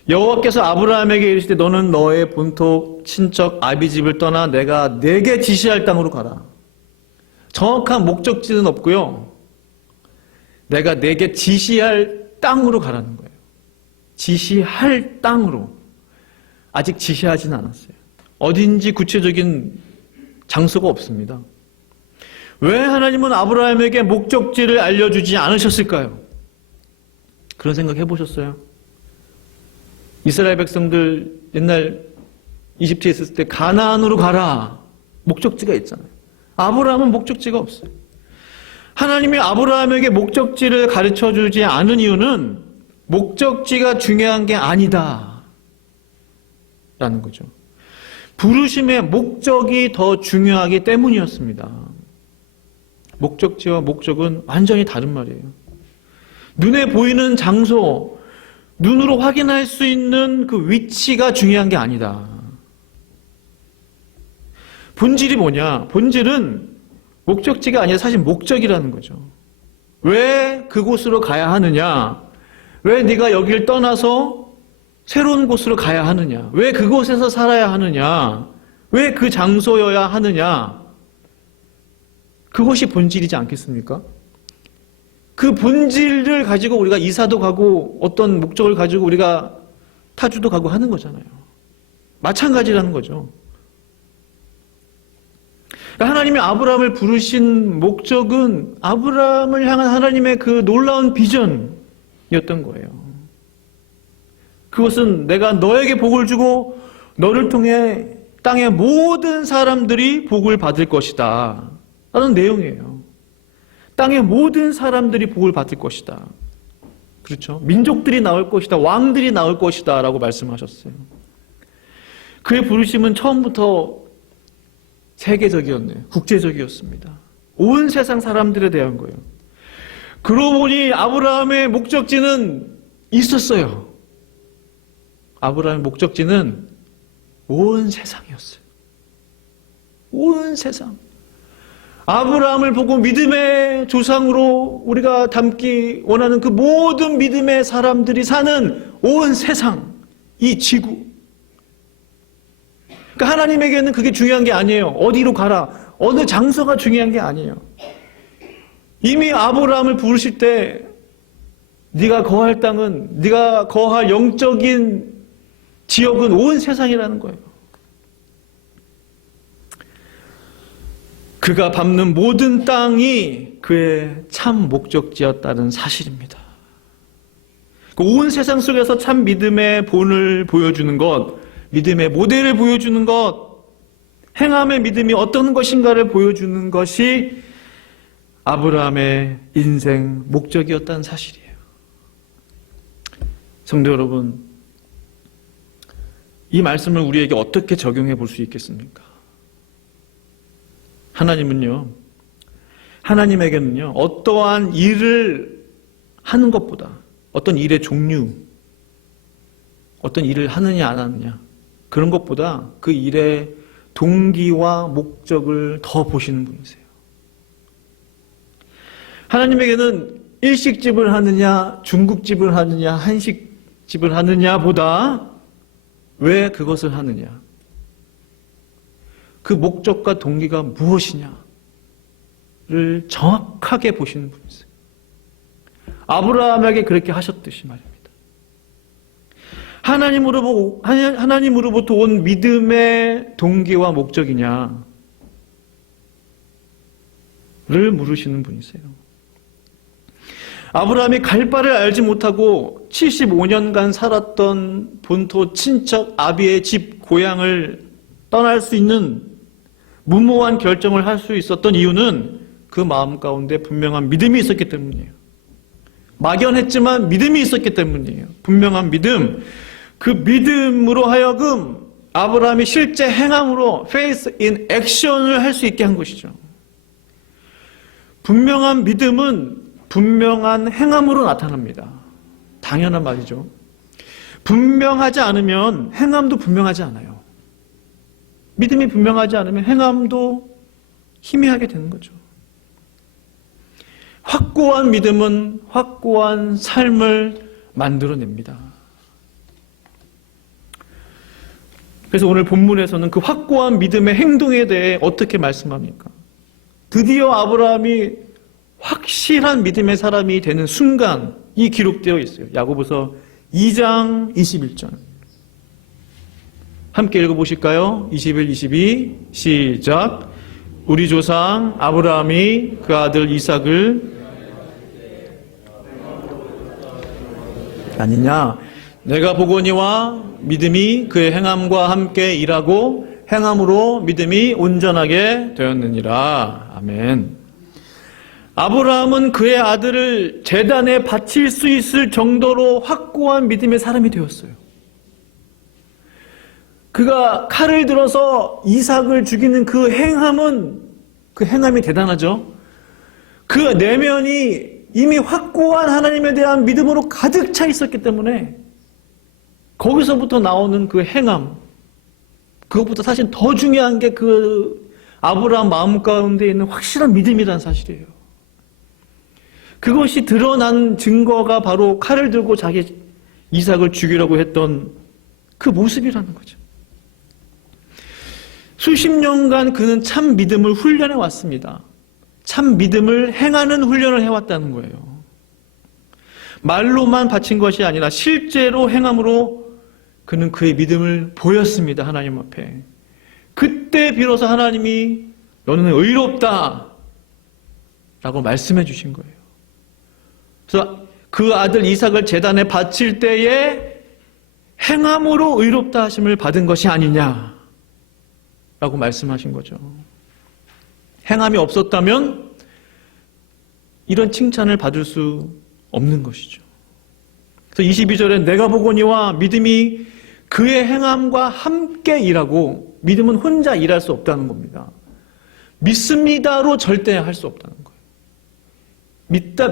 여호와께서 아브라함에게 이르시되 너는 너의 본토 친척 아비집을 떠나 내가 네게 지시할 땅으로 가라. 정확한 목적지는 없고요. 내가 네게 지시할 땅으로 가라는 거예요. 지시할 땅으로. 아직 지시하지는 않았어요. 어딘지 구체적인 장소가 없습니다. 왜 하나님은 아브라함에게 목적지를 알려주지 않으셨을까요? 그런 생각 해보셨어요? 이스라엘 백성들 옛날 이집트에 있었을 때 가나안으로 가라. 목적지가 있잖아요. 아브라함은 목적지가 없어요. 하나님이 아브라함에게 목적지를 가르쳐주지 않은 이유는 목적지가 중요한 게 아니다 라는 거죠. 부르심의 목적이 더 중요하기 때문이었습니다. 목적지와 목적은 완전히 다른 말이에요. 눈에 보이는 장소, 눈으로 확인할 수 있는 그 위치가 중요한 게 아니다. 본질이 뭐냐? 본질은 목적지가 아니라 사실 목적이라는 거죠. 왜 그곳으로 가야 하느냐? 왜 네가 여기를 떠나서 새로운 곳으로 가야 하느냐? 왜 그곳에서 살아야 하느냐? 왜 그 장소여야 하느냐? 그것이 본질이지 않겠습니까? 그 본질을 가지고 우리가 이사도 가고 어떤 목적을 가지고 우리가 타주도 가고 하는 거잖아요. 마찬가지라는 거죠. 하나님이 아브라함을 부르신 목적은 아브라함을 향한 하나님의 그 놀라운 비전이었던 거예요. 그것은 내가 너에게 복을 주고 너를 통해 땅의 모든 사람들이 복을 받을 것이다 라는 내용이에요. 땅의 모든 사람들이 복을 받을 것이다. 그렇죠? 민족들이 나올 것이다. 왕들이 나올 것이다 라고 말씀하셨어요. 그의 부르심은 처음부터 세계적이었네요. 국제적이었습니다. 온 세상 사람들에 대한 거예요. 그러고 보니 아브라함의 목적지는 있었어요. 아브라함의 목적지는 온 세상이었어요. 온 세상. 아브라함을 보고 믿음의 조상으로 우리가 담기 원하는 그 모든 믿음의 사람들이 사는 온 세상, 이 지구. 그러니까 하나님에게는 그게 중요한 게 아니에요. 어디로 가라, 어느 장소가 중요한 게 아니에요. 이미 아브라함을 부르실 때 네가 거할 땅은, 네가 거할 영적인 지역은 온 세상이라는 거예요. 그가 밟는 모든 땅이 그의 참 목적지였다는 사실입니다. 온 세상 속에서 참 믿음의 본을 보여주는 것, 믿음의 모델을 보여주는 것, 행함의 믿음이 어떤 것인가를 보여주는 것이 아브라함의 인생 목적이었다는 사실이에요. 성도 여러분, 이 말씀을 우리에게 어떻게 적용해 볼 수 있겠습니까? 하나님에게는요, 어떠한 일을 하는 것보다, 어떤 일의 종류, 어떤 일을 하느냐 안 하느냐, 그런 것보다 그 일의 동기와 목적을 더 보시는 분이세요. 하나님에게는 일식집을 하느냐, 중국집을 하느냐, 한식집을 하느냐보다 왜 그것을 하느냐, 그 목적과 동기가 무엇이냐를 정확하게 보시는 분이세요. 아브라함에게 그렇게 하셨듯이 말입니다. 하나님으로부터 온 믿음의 동기와 목적이냐를 물으시는 분이세요. 아브라함이 갈 바를 알지 못하고 75년간 살았던 본토 친척 아비의 집 고향을 떠날 수 있는 무모한 결정을 할 수 있었던 이유는 그 마음 가운데 분명한 믿음이 있었기 때문이에요. 막연했지만 믿음이 있었기 때문이에요. 분명한 믿음. 그 믿음으로 하여금 아브라함이 실제 행함으로 faith in action을 할 수 있게 한 것이죠. 분명한 믿음은 분명한 행함으로 나타납니다. 당연한 말이죠. 분명하지 않으면 행함도 분명하지 않아요. 믿음이 분명하지 않으면 행함도 희미하게 되는 거죠. 확고한 믿음은 확고한 삶을 만들어냅니다. 그래서 오늘 본문에서는 그 확고한 믿음의 행동에 대해 어떻게 말씀합니까? 드디어 아브라함이 확실한 믿음의 사람이 되는 순간이 기록되어 있어요. 야고보서 2장 21절. 함께 읽어보실까요? 21, 22 시작. 우리 조상 아브라함이 그 아들 이삭을 아니냐, 내가 보거니와 믿음이 그의 행함과 함께 일하고 행함으로 믿음이 온전하게 되었느니라. 아멘. 아브라함은 그의 아들을 제단에 바칠 수 있을 정도로 확고한 믿음의 사람이 되었어요. 그가 칼을 들어서 이삭을 죽이는 그 행함이 대단하죠. 그 내면이 이미 확고한 하나님에 대한 믿음으로 가득 차 있었기 때문에 거기서부터 나오는 그 행함, 그것보다 사실 더 중요한 게 그 아브라함 마음 가운데 있는 확실한 믿음이라는 사실이에요. 그것이 드러난 증거가 바로 칼을 들고 자기 이삭을 죽이려고 했던 그 모습이라는 거죠. 수십 년간 그는 참 믿음을 훈련해 왔습니다. 참 믿음을 행하는 훈련을 해왔다는 거예요. 말로만 바친 것이 아니라 실제로 행함으로 그는 그의 믿음을 보였습니다. 하나님 앞에. 그때 비로소 하나님이 너는 의롭다 라고 말씀해 주신 거예요. 그래서 그 아들 이삭을 제단에 바칠 때에 행함으로 의롭다 하심을 받은 것이 아니냐 라고 말씀하신 거죠. 행함이 없었다면 이런 칭찬을 받을 수 없는 것이죠. 그래서 22절에 내가 보거니와 믿음이 그의 행함과 함께 일하고, 믿음은 혼자 일할 수 없다는 겁니다. 믿습니다로 절대 할 수 없다는 거예요.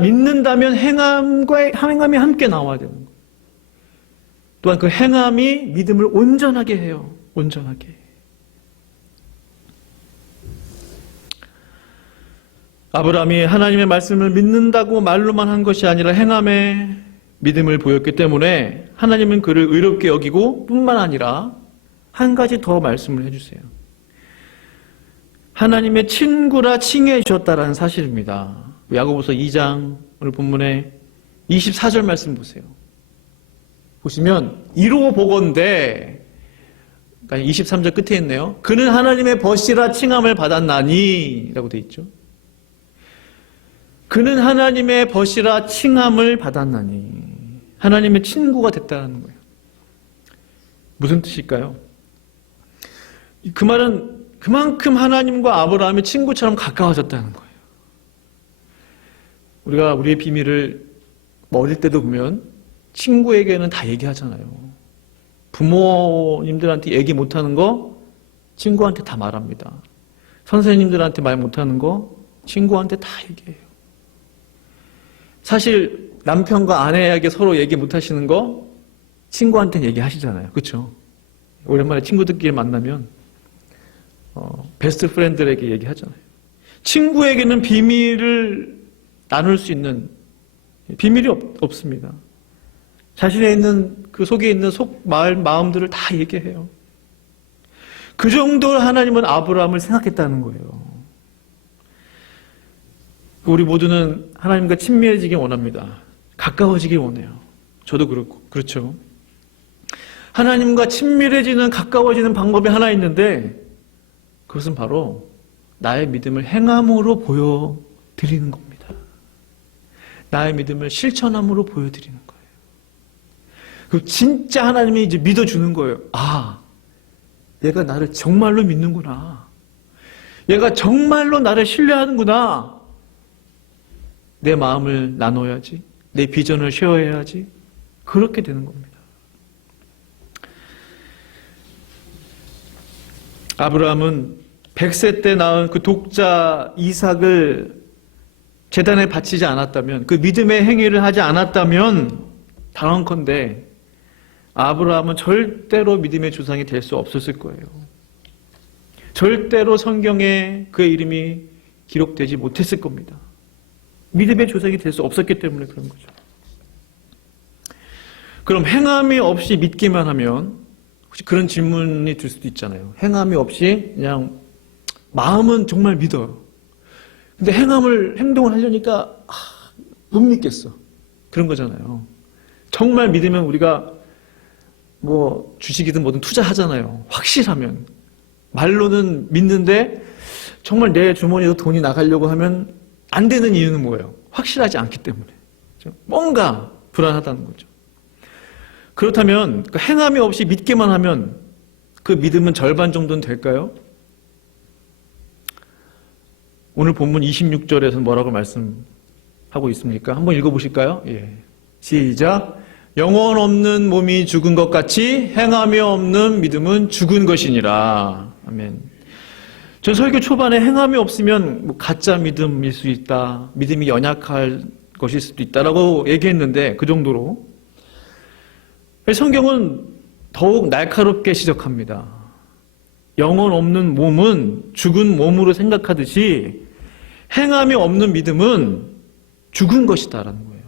믿는다면 행함이 함께 나와야 되는 거예요. 또한 그 행함이 믿음을 온전하게 해요. 온전하게. 아브라함이 하나님의 말씀을 믿는다고 말로만 한 것이 아니라 행함에 믿음을 보였기 때문에 하나님은 그를 의롭게 여기고 뿐만 아니라 한 가지 더 말씀을 해주세요. 하나님의 친구라 칭해 주셨다라는 사실입니다. 야고보서 2장 오늘 본문에 24절 말씀 보세요. 보시면 이로 보건대, 그러니까 23절 끝에 있네요. 그는 하나님의 벗이라 칭함을 받았나니 라고 되어 있죠. 그는 하나님의 벗이라 칭함을 받았나니, 하나님의 친구가 됐다는 거예요. 무슨 뜻일까요? 그 말은 그만큼 하나님과 아브라함이 친구처럼 가까워졌다는 거예요. 우리가 우리의 비밀을 어릴 때도 보면 친구에게는 다 얘기하잖아요. 부모님들한테 얘기 못하는 거 친구한테 다 말합니다. 선생님들한테 말 못하는 거 친구한테 다 얘기해요. 사실 남편과 아내에게 서로 얘기 못하시는 거 친구한테는 얘기하시잖아요. 그렇죠? 오랜만에 친구들끼리 만나면 베스트 프렌드에게 얘기하잖아요. 친구에게는 비밀을 나눌 수 있는 비밀이 없습니다. 자신에 있는 그 속에 있는 마음들을 다 얘기해요. 그 정도로 하나님은 아브라함을 생각했다는 거예요. 우리 모두는 하나님과 친밀해지기 원합니다. 가까워지길 원해요. 저도 그렇고, 그렇죠. 하나님과 친밀해지는, 가까워지는 방법이 하나 있는데, 그것은 바로 나의 믿음을 행함으로 보여드리는 겁니다. 나의 믿음을 실천함으로 보여드리는 거예요. 그 진짜 하나님이 이제 믿어주는 거예요. 아, 얘가 나를 정말로 믿는구나. 얘가 정말로 나를 신뢰하는구나. 내 마음을 나눠야지. 내 비전을 쉐어해야지. 그렇게 되는 겁니다. 아브라함은 100세 때 낳은 그 독자 이삭을 제단에 바치지 않았다면, 그 믿음의 행위를 하지 않았다면, 단언컨대 아브라함은 절대로 믿음의 조상이 될 수 없었을 거예요. 절대로 성경에 그의 이름이 기록되지 못했을 겁니다. 믿음의 조상이 될 수 없었기 때문에 그런 거죠. 그럼 행함이 없이 믿기만 하면, 혹시 그런 질문이 들 수도 있잖아요. 행함이 없이 그냥 마음은 정말 믿어요. 근데 행동을 하려니까 못 믿겠어. 그런 거잖아요. 정말 믿으면 우리가 뭐 주식이든 뭐든 투자하잖아요. 확실하면. 말로는 믿는데 정말 내 주머니에서 돈이 나가려고 하면 안 되는 이유는 뭐예요? 확실하지 않기 때문에. 뭔가 불안하다는 거죠. 그렇다면 그 행함이 없이 믿기만 하면 그 믿음은 절반 정도는 될까요? 오늘 본문 26절에서 뭐라고 말씀하고 있습니까? 한번 읽어보실까요? 예. 시작. 영혼 없는 몸이 죽은 것 같이 행함이 없는 믿음은 죽은 것이니라. 아멘. 전 설교 초반에 행함이 없으면 뭐 가짜 믿음일 수 있다. 믿음이 연약할 것일 수도 있다라고 얘기했는데 그 정도로. 성경은 더욱 날카롭게 지적합니다. 영혼 없는 몸은 죽은 몸으로 생각하듯이 행함이 없는 믿음은 죽은 것이다라는 거예요.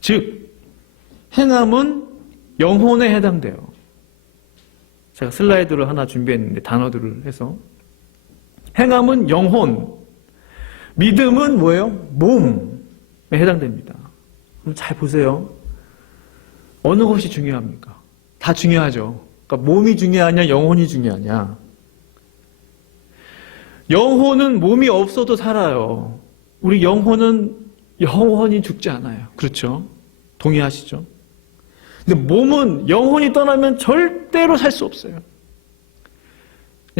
즉, 행함은 영혼에 해당돼요. 제가 슬라이드를 하나 준비했는데 단어들을 해서 행함은 영혼, 믿음은 뭐예요? 몸에 해당됩니다. 그럼 잘 보세요. 어느 것이 중요합니까? 다 중요하죠. 그러니까 몸이 중요하냐, 영혼이 중요하냐. 영혼은 몸이 없어도 살아요. 우리 영혼은 영원히 죽지 않아요. 그렇죠? 동의하시죠? 근데 몸은 영혼이 떠나면 절대로 살 수 없어요.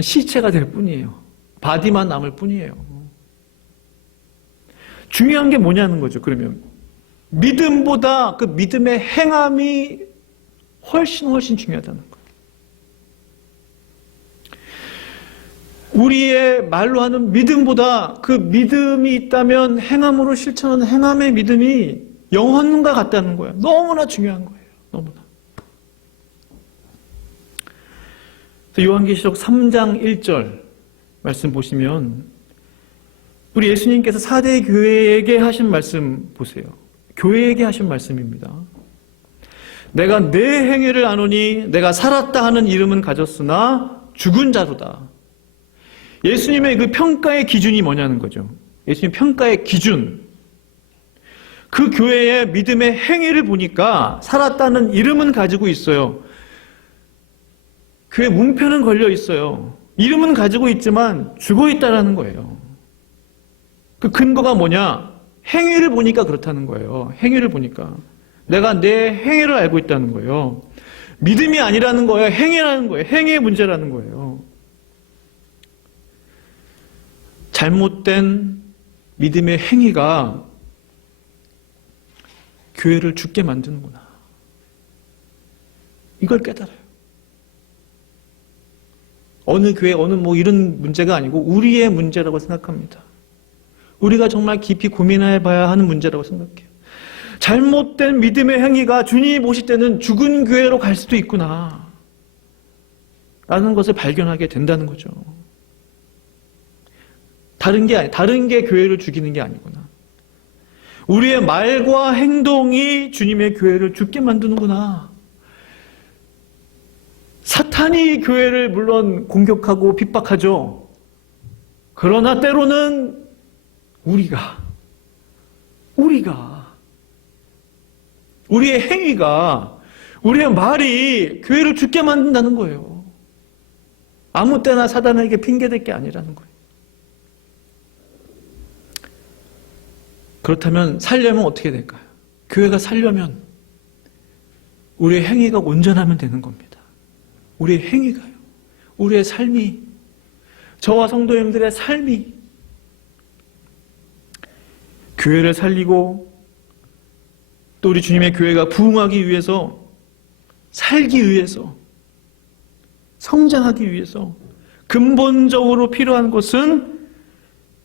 시체가 될 뿐이에요. 바디만 남을 뿐이에요. 중요한 게 뭐냐는 거죠. 그러면 믿음보다 그 믿음의 행함이 훨씬 중요하다는 거예요. 우리의 말로 하는 믿음보다 그 믿음이 있다면 행함으로 실천하는 행함의 믿음이 영혼과 같다는 거예요. 너무나 중요한 거예요. 너무나. 요한계시록 3장 1절 말씀 보시면 우리 예수님께서 4대 교회에게 하신 말씀 보세요. 교회에게 하신 말씀입니다. 내가 내 행위를 아노니 내가 살았다 하는 이름은 가졌으나 죽은 자로다. 예수님의 그 평가의 기준이 뭐냐는 거죠. 예수님 평가의 기준. 그 교회의 믿음의 행위를 보니까 살았다는 이름은 가지고 있어요. 교회 문표는 걸려 있어요. 이름은 가지고 있지만 죽어 있다라는 거예요. 그 근거가 뭐냐? 행위를 보니까 그렇다는 거예요. 행위를 보니까. 내가 내 행위를 알고 있다는 거예요. 믿음이 아니라는 거예요. 행위라는 거예요. 행위의 문제라는 거예요. 잘못된 믿음의 행위가 교회를 죽게 만드는구나. 이걸 깨달아요. 어느 교회, 어느 뭐 이런 문제가 아니고 우리의 문제라고 생각합니다. 우리가 정말 깊이 고민해 봐야 하는 문제라고 생각해요. 잘못된 믿음의 행위가 주님이 보실 때는 죽은 교회로 갈 수도 있구나. 라는 것을 발견하게 된다는 거죠. 다른 게 교회를 죽이는 게 아니구나. 우리의 말과 행동이 주님의 교회를 죽게 만드는구나. 사탄이 교회를 물론 공격하고 핍박하죠. 그러나 때로는 우리가 우리의 행위가, 우리의 말이 교회를 죽게 만든다는 거예요. 아무 때나 사단에게 핑계댈 게 아니라는 거예요. 그렇다면 살려면 어떻게 될까요? 교회가 살려면 우리의 행위가 온전하면 되는 겁니다. 우리의 행위가요. 우리의 삶이, 저와 성도님들의 삶이 교회를 살리고 또 우리 주님의 교회가 부흥하기 위해서, 살기 위해서, 성장하기 위해서 근본적으로 필요한 것은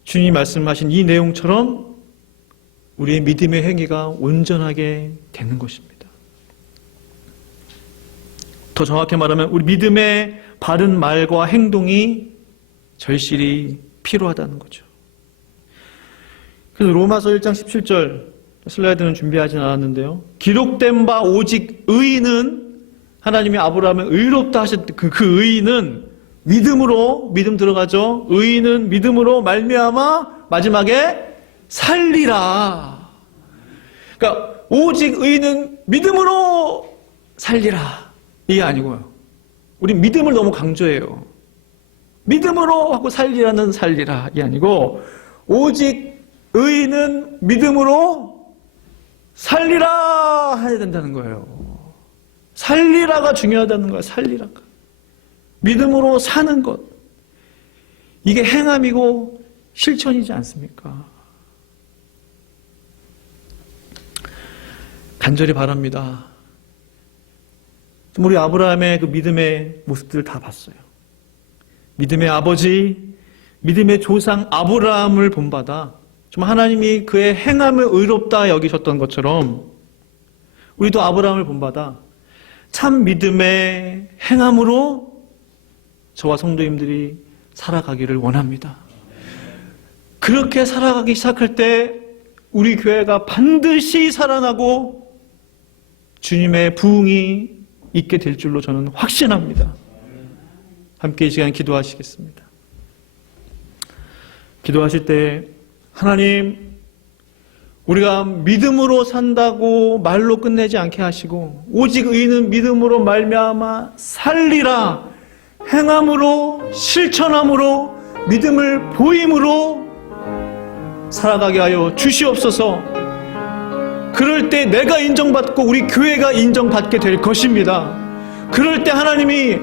주님이 말씀하신 이 내용처럼 우리의 믿음의 행위가 온전하게 되는 것입니다. 더 정확히 말하면 우리 믿음의 바른 말과 행동이 절실히 필요하다는 거죠. 그래서 로마서 1장 17절 슬라이드는 준비하진 않았는데요. 기록된 바 오직 의인은, 하나님이 아브라함을 의롭다 하셨던 그 의인은 믿음으로, 믿음 들어가죠. 의인은 믿음으로 말미암아 마지막에 살리라. 그러니까 오직 의인은 믿음으로 살리라, 이게 아니고요. 우리 믿음을 너무 강조해요. 믿음으로 하고 살리라는 살리라, 이게 아니고 오직 의인은 믿음으로 살리라 해야 된다는 거예요. 살리라가 중요하다는 거예요. 살리라가. 믿음으로 사는 것, 이게 행함이고 실천이지 않습니까? 간절히 바랍니다. 우리 아브라함의 그 믿음의 모습들을 다 봤어요. 믿음의 아버지, 믿음의 조상 아브라함을 본받아 정말 하나님이 그의 행함을 의롭다 여기셨던 것처럼 우리도 아브라함을 본받아 참 믿음의 행함으로 저와 성도님들이 살아가기를 원합니다. 그렇게 살아가기 시작할 때 우리 교회가 반드시 살아나고 주님의 부흥이 있게 될 줄로 저는 확신합니다. 함께 이 시간 기도하시겠습니다. 기도하실 때 하나님, 우리가 믿음으로 산다고 말로 끝내지 않게 하시고 오직 의인은 믿음으로 말미암아 살리라, 행함으로, 실천함으로, 믿음을 보임으로 살아가게 하여 주시옵소서. 그럴 때 내가 인정받고 우리 교회가 인정받게 될 것입니다. 그럴 때 하나님이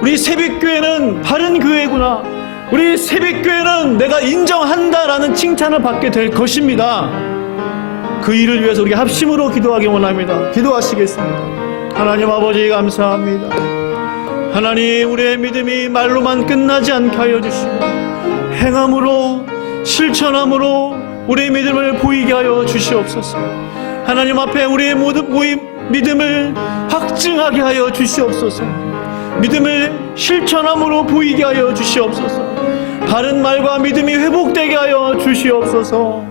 우리 새벽교회는 바른 교회구나, 우리 새벽교회는 내가 인정한다라는 칭찬을 받게 될 것입니다. 그 일을 위해서 우리가 합심으로 기도하기 원합니다. 기도하시겠습니다. 하나님 아버지 감사합니다. 하나님, 우리의 믿음이 말로만 끝나지 않게 하여 주시고 행함으로, 실천함으로 우리의 믿음을 보이게 하여 주시옵소서. 하나님 앞에 우리의 믿음을 확증하게 하여 주시옵소서. 믿음을 실천함으로 보이게 하여 주시옵소서. 바른 말과 믿음이 회복되게 하여 주시옵소서.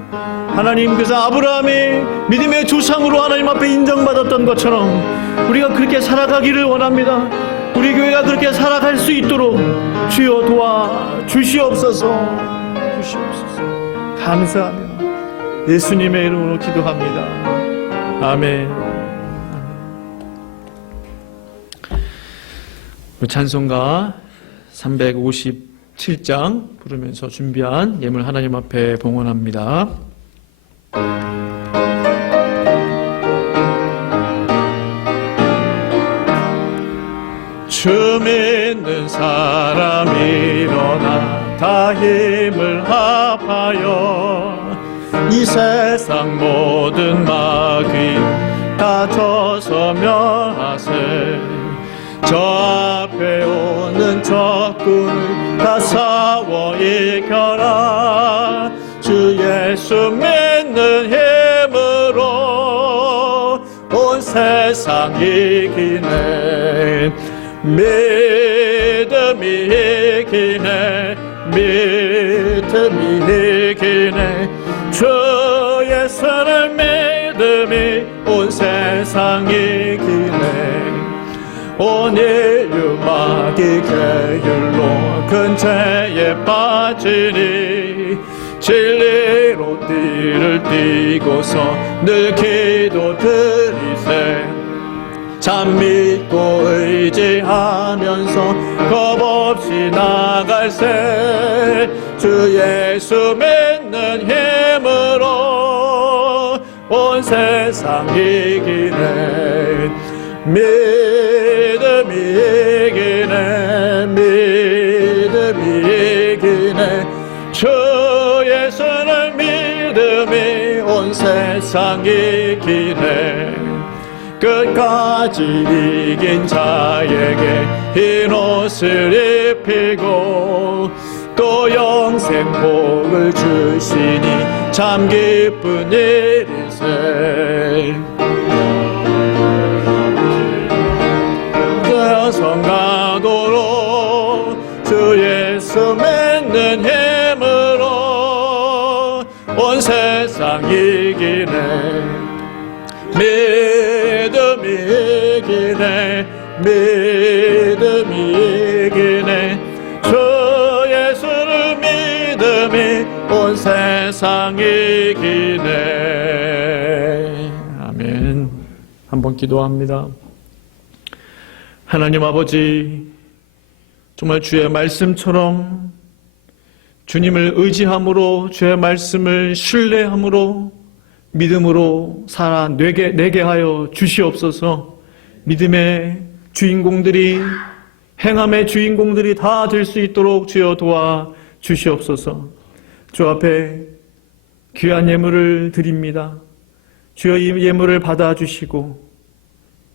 하나님, 그래서 아브라함의 믿음의 조상으로 하나님 앞에 인정받았던 것처럼 우리가 그렇게 살아가기를 원합니다. 우리 교회가 그렇게 살아갈 수 있도록 주여 도와 주시옵소서. 감사하며 예수님의 이름으로 기도합니다. 아멘. 찬송가 357장 부르면서 준비한 예물 하나님 앞에 봉헌합니다. 주 믿는 사람 일어나 다 힘을 합하여 이 세상 모든 마귀 다 저서면하세. 저 앞에 오는 적군을 다 싸워 이겨라. 주 예수 믿는 힘으로 온 세상 이기네. 믿음이 이기네. 믿음이 이기네. 주 예수를 믿음이 온 세상 이기네. 온 인류 마귀 계율로 큰 죄에 빠지니 진리로 띠를 띠고서 늘 기도드리 참 믿고 의지하면서 겁없이 나갈세. 주 예수 믿는 힘으로 온 세상 이기네. 믿음이 이기네. 믿음이 이기네. 주 예수를 믿음이 온 세상 이기네. 끝까지 이긴 자에게 흰 옷을 입히고 또 영생 복을 주시니 참 기쁜 일이세. 성가도록 주 예수 믿는 힘으로 온 세상 이기네. 믿음이 이기네. 믿음이 이기네. 주 예수를 믿음이 온 세상 이기네. 아멘. 한번 기도합니다. 하나님 아버지, 정말 주의 말씀처럼 주님을 의지함으로, 주의 말씀을 신뢰함으로, 믿음으로 내게 하여 주시옵소서. 믿음의 주인공들이, 행함의 주인공들이 다 될 수 있도록 주여 도와 주시옵소서. 주 앞에 귀한 예물을 드립니다. 주여 이 예물을 받아주시고,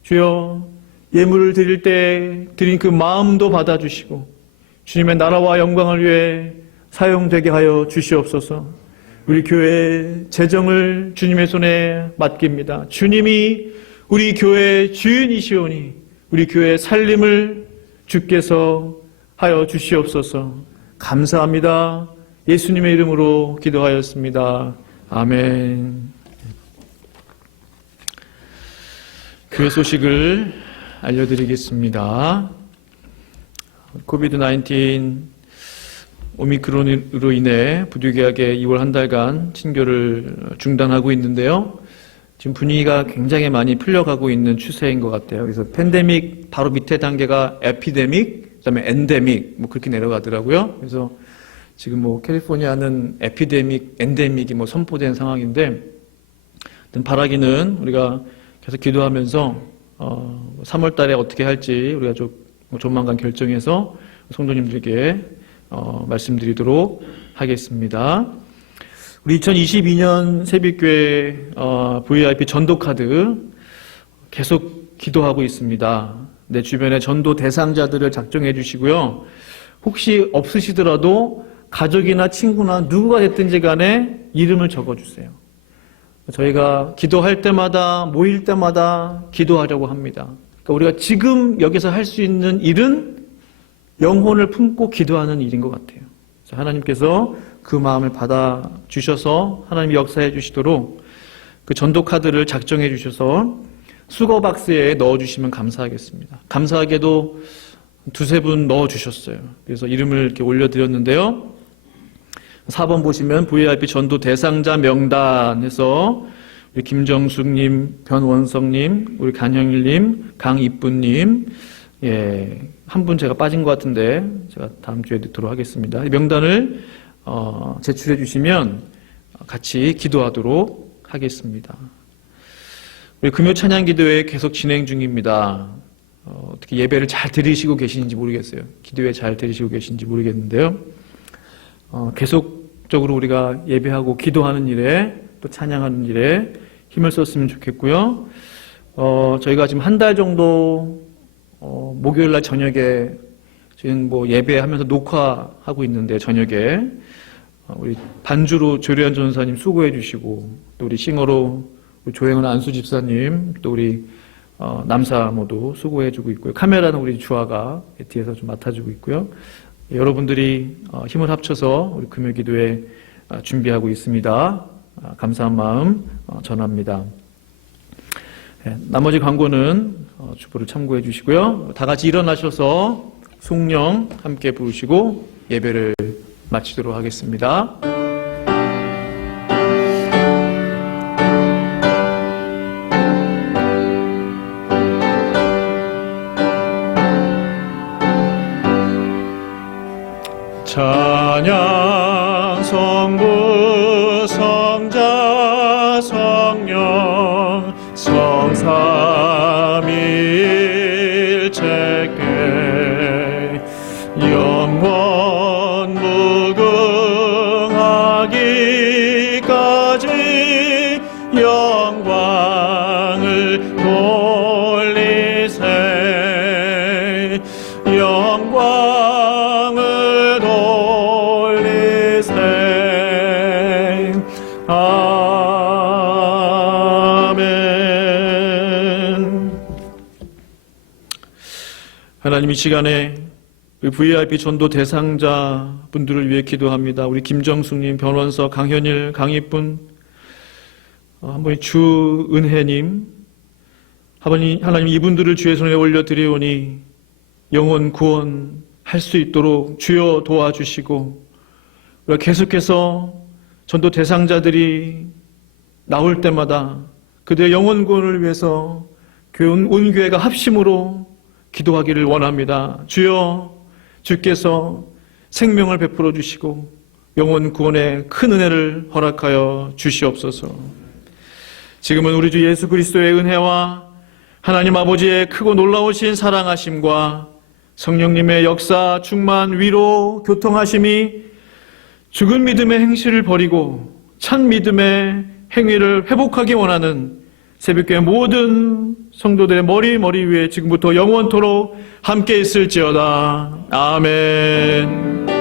주여 예물을 드릴 때 드린 그 마음도 받아주시고 주님의 나라와 영광을 위해 사용되게 하여 주시옵소서. 우리 교회의 재정을 주님의 손에 맡깁니다. 주님이 우리 교회의 주인이시오니 우리 교회의 살림을 주께서 하여 주시옵소서. 감사합니다. 예수님의 이름으로 기도하였습니다. 아멘. 교회 소식을 알려드리겠습니다. 코비드-19 오미크론으로 인해 부득이하게 2월 한 달간 친교를 중단하고 있는데요. 지금 분위기가 굉장히 많이 풀려가고 있는 추세인 것 같아요. 그래서 팬데믹 바로 밑에 단계가 에피데믹, 그다음에 엔데믹 그렇게 내려가더라고요. 그래서 지금 캘리포니아는 에피데믹, 엔데믹이 선포된 상황인데, 바라기는 우리가 계속 기도하면서 3월 달에 어떻게 할지 우리가 조만간 결정해서 성도님들께 말씀드리도록 하겠습니다. 우리 2022년 새벽교회 VIP 전도카드 계속 기도하고 있습니다. 내 주변에 전도 대상자들을 작성해 주시고요. 혹시 없으시더라도 가족이나 친구나 누구가 됐든지 간에 이름을 적어주세요. 저희가 기도할 때마다, 모일 때마다 기도하려고 합니다. 그러니까 우리가 지금 여기서 할 수 있는 일은 영혼을 품고 기도하는 일인 것 같아요. 하나님께서 그 마음을 받아주셔서 하나님이 역사해 주시도록 그 전도 카드를 작성해 주셔서 수거 박스에 넣어주시면 감사하겠습니다. 감사하게도 두세 분 넣어주셨어요. 그래서 이름을 이렇게 올려드렸는데요. 4번 보시면 VIP 전도 대상자 명단에서 우리 김정숙님, 변원성님, 우리 간형일님, 강이쁘님, 한 분 제가 빠진 것 같은데 제가 다음 주에 넣도록 하겠습니다. 이 명단을 제출해 주시면 같이 기도하도록 하겠습니다. 우리 금요 찬양 기도회 계속 진행 중입니다. 어떻게 예배를 잘 들으시고 계시는지 모르겠어요. 기도회 잘 들으시고 계신지 모르겠는데요. 계속적으로 우리가 예배하고 기도하는 일에 또 찬양하는 일에 힘을 썼으면 좋겠고요. 저희가 지금 한 달 정도 목요일 날 저녁에 지금 예배하면서 녹화하고 있는데 저녁에 우리 반주로 조리한 전사님 수고해 주시고 또 우리 싱어로 우리 조행은 안수 집사님 또 우리 남사모도 수고해 주고 있고요. 카메라는 우리 주아가 뒤에서 좀 맡아주고 있고요. 여러분들이 힘을 합쳐서 우리 금요 기도에 준비하고 있습니다. 감사한 마음 전합니다. 나머지 광고는 주보를 참고해 주시고요. 다 같이 일어나셔서 숭령 함께 부르시고 예배를 마치도록 하겠습니다. 찬양 성부 성자 성령 성삼일체께 영원 무궁하기까지 영광을 돌리세 영광을 돌리세 아멘. 하나님, 이 시간에 VIP 전도 대상자 분들을 위해 기도합니다. 우리 김정숙님, 변원서, 강현일, 강희분, 한번 주은혜님, 하나님 이분들을 주의 손에 올려드리오니 영혼 구원할 수 있도록 주여 도와주시고, 우리가 계속해서 전도 대상자들이 나올 때마다 그들의 영혼 구원을 위해서 온 교회가 합심으로 기도하기를 원합니다. 주여, 주께서 생명을 베풀어 주시고 영혼 구원의 큰 은혜를 허락하여 주시옵소서. 지금은 우리 주 예수 그리스도의 은혜와 하나님 아버지의 크고 놀라우신 사랑하심과 성령님의 역사, 충만, 위로, 교통하심이 죽은 믿음의 행실을 버리고 참 믿음의 행위를 회복하기 원하는 새벽교회 모든 성도들의 머리 위에 지금부터 영원토록 함께 있을지어다. 아멘.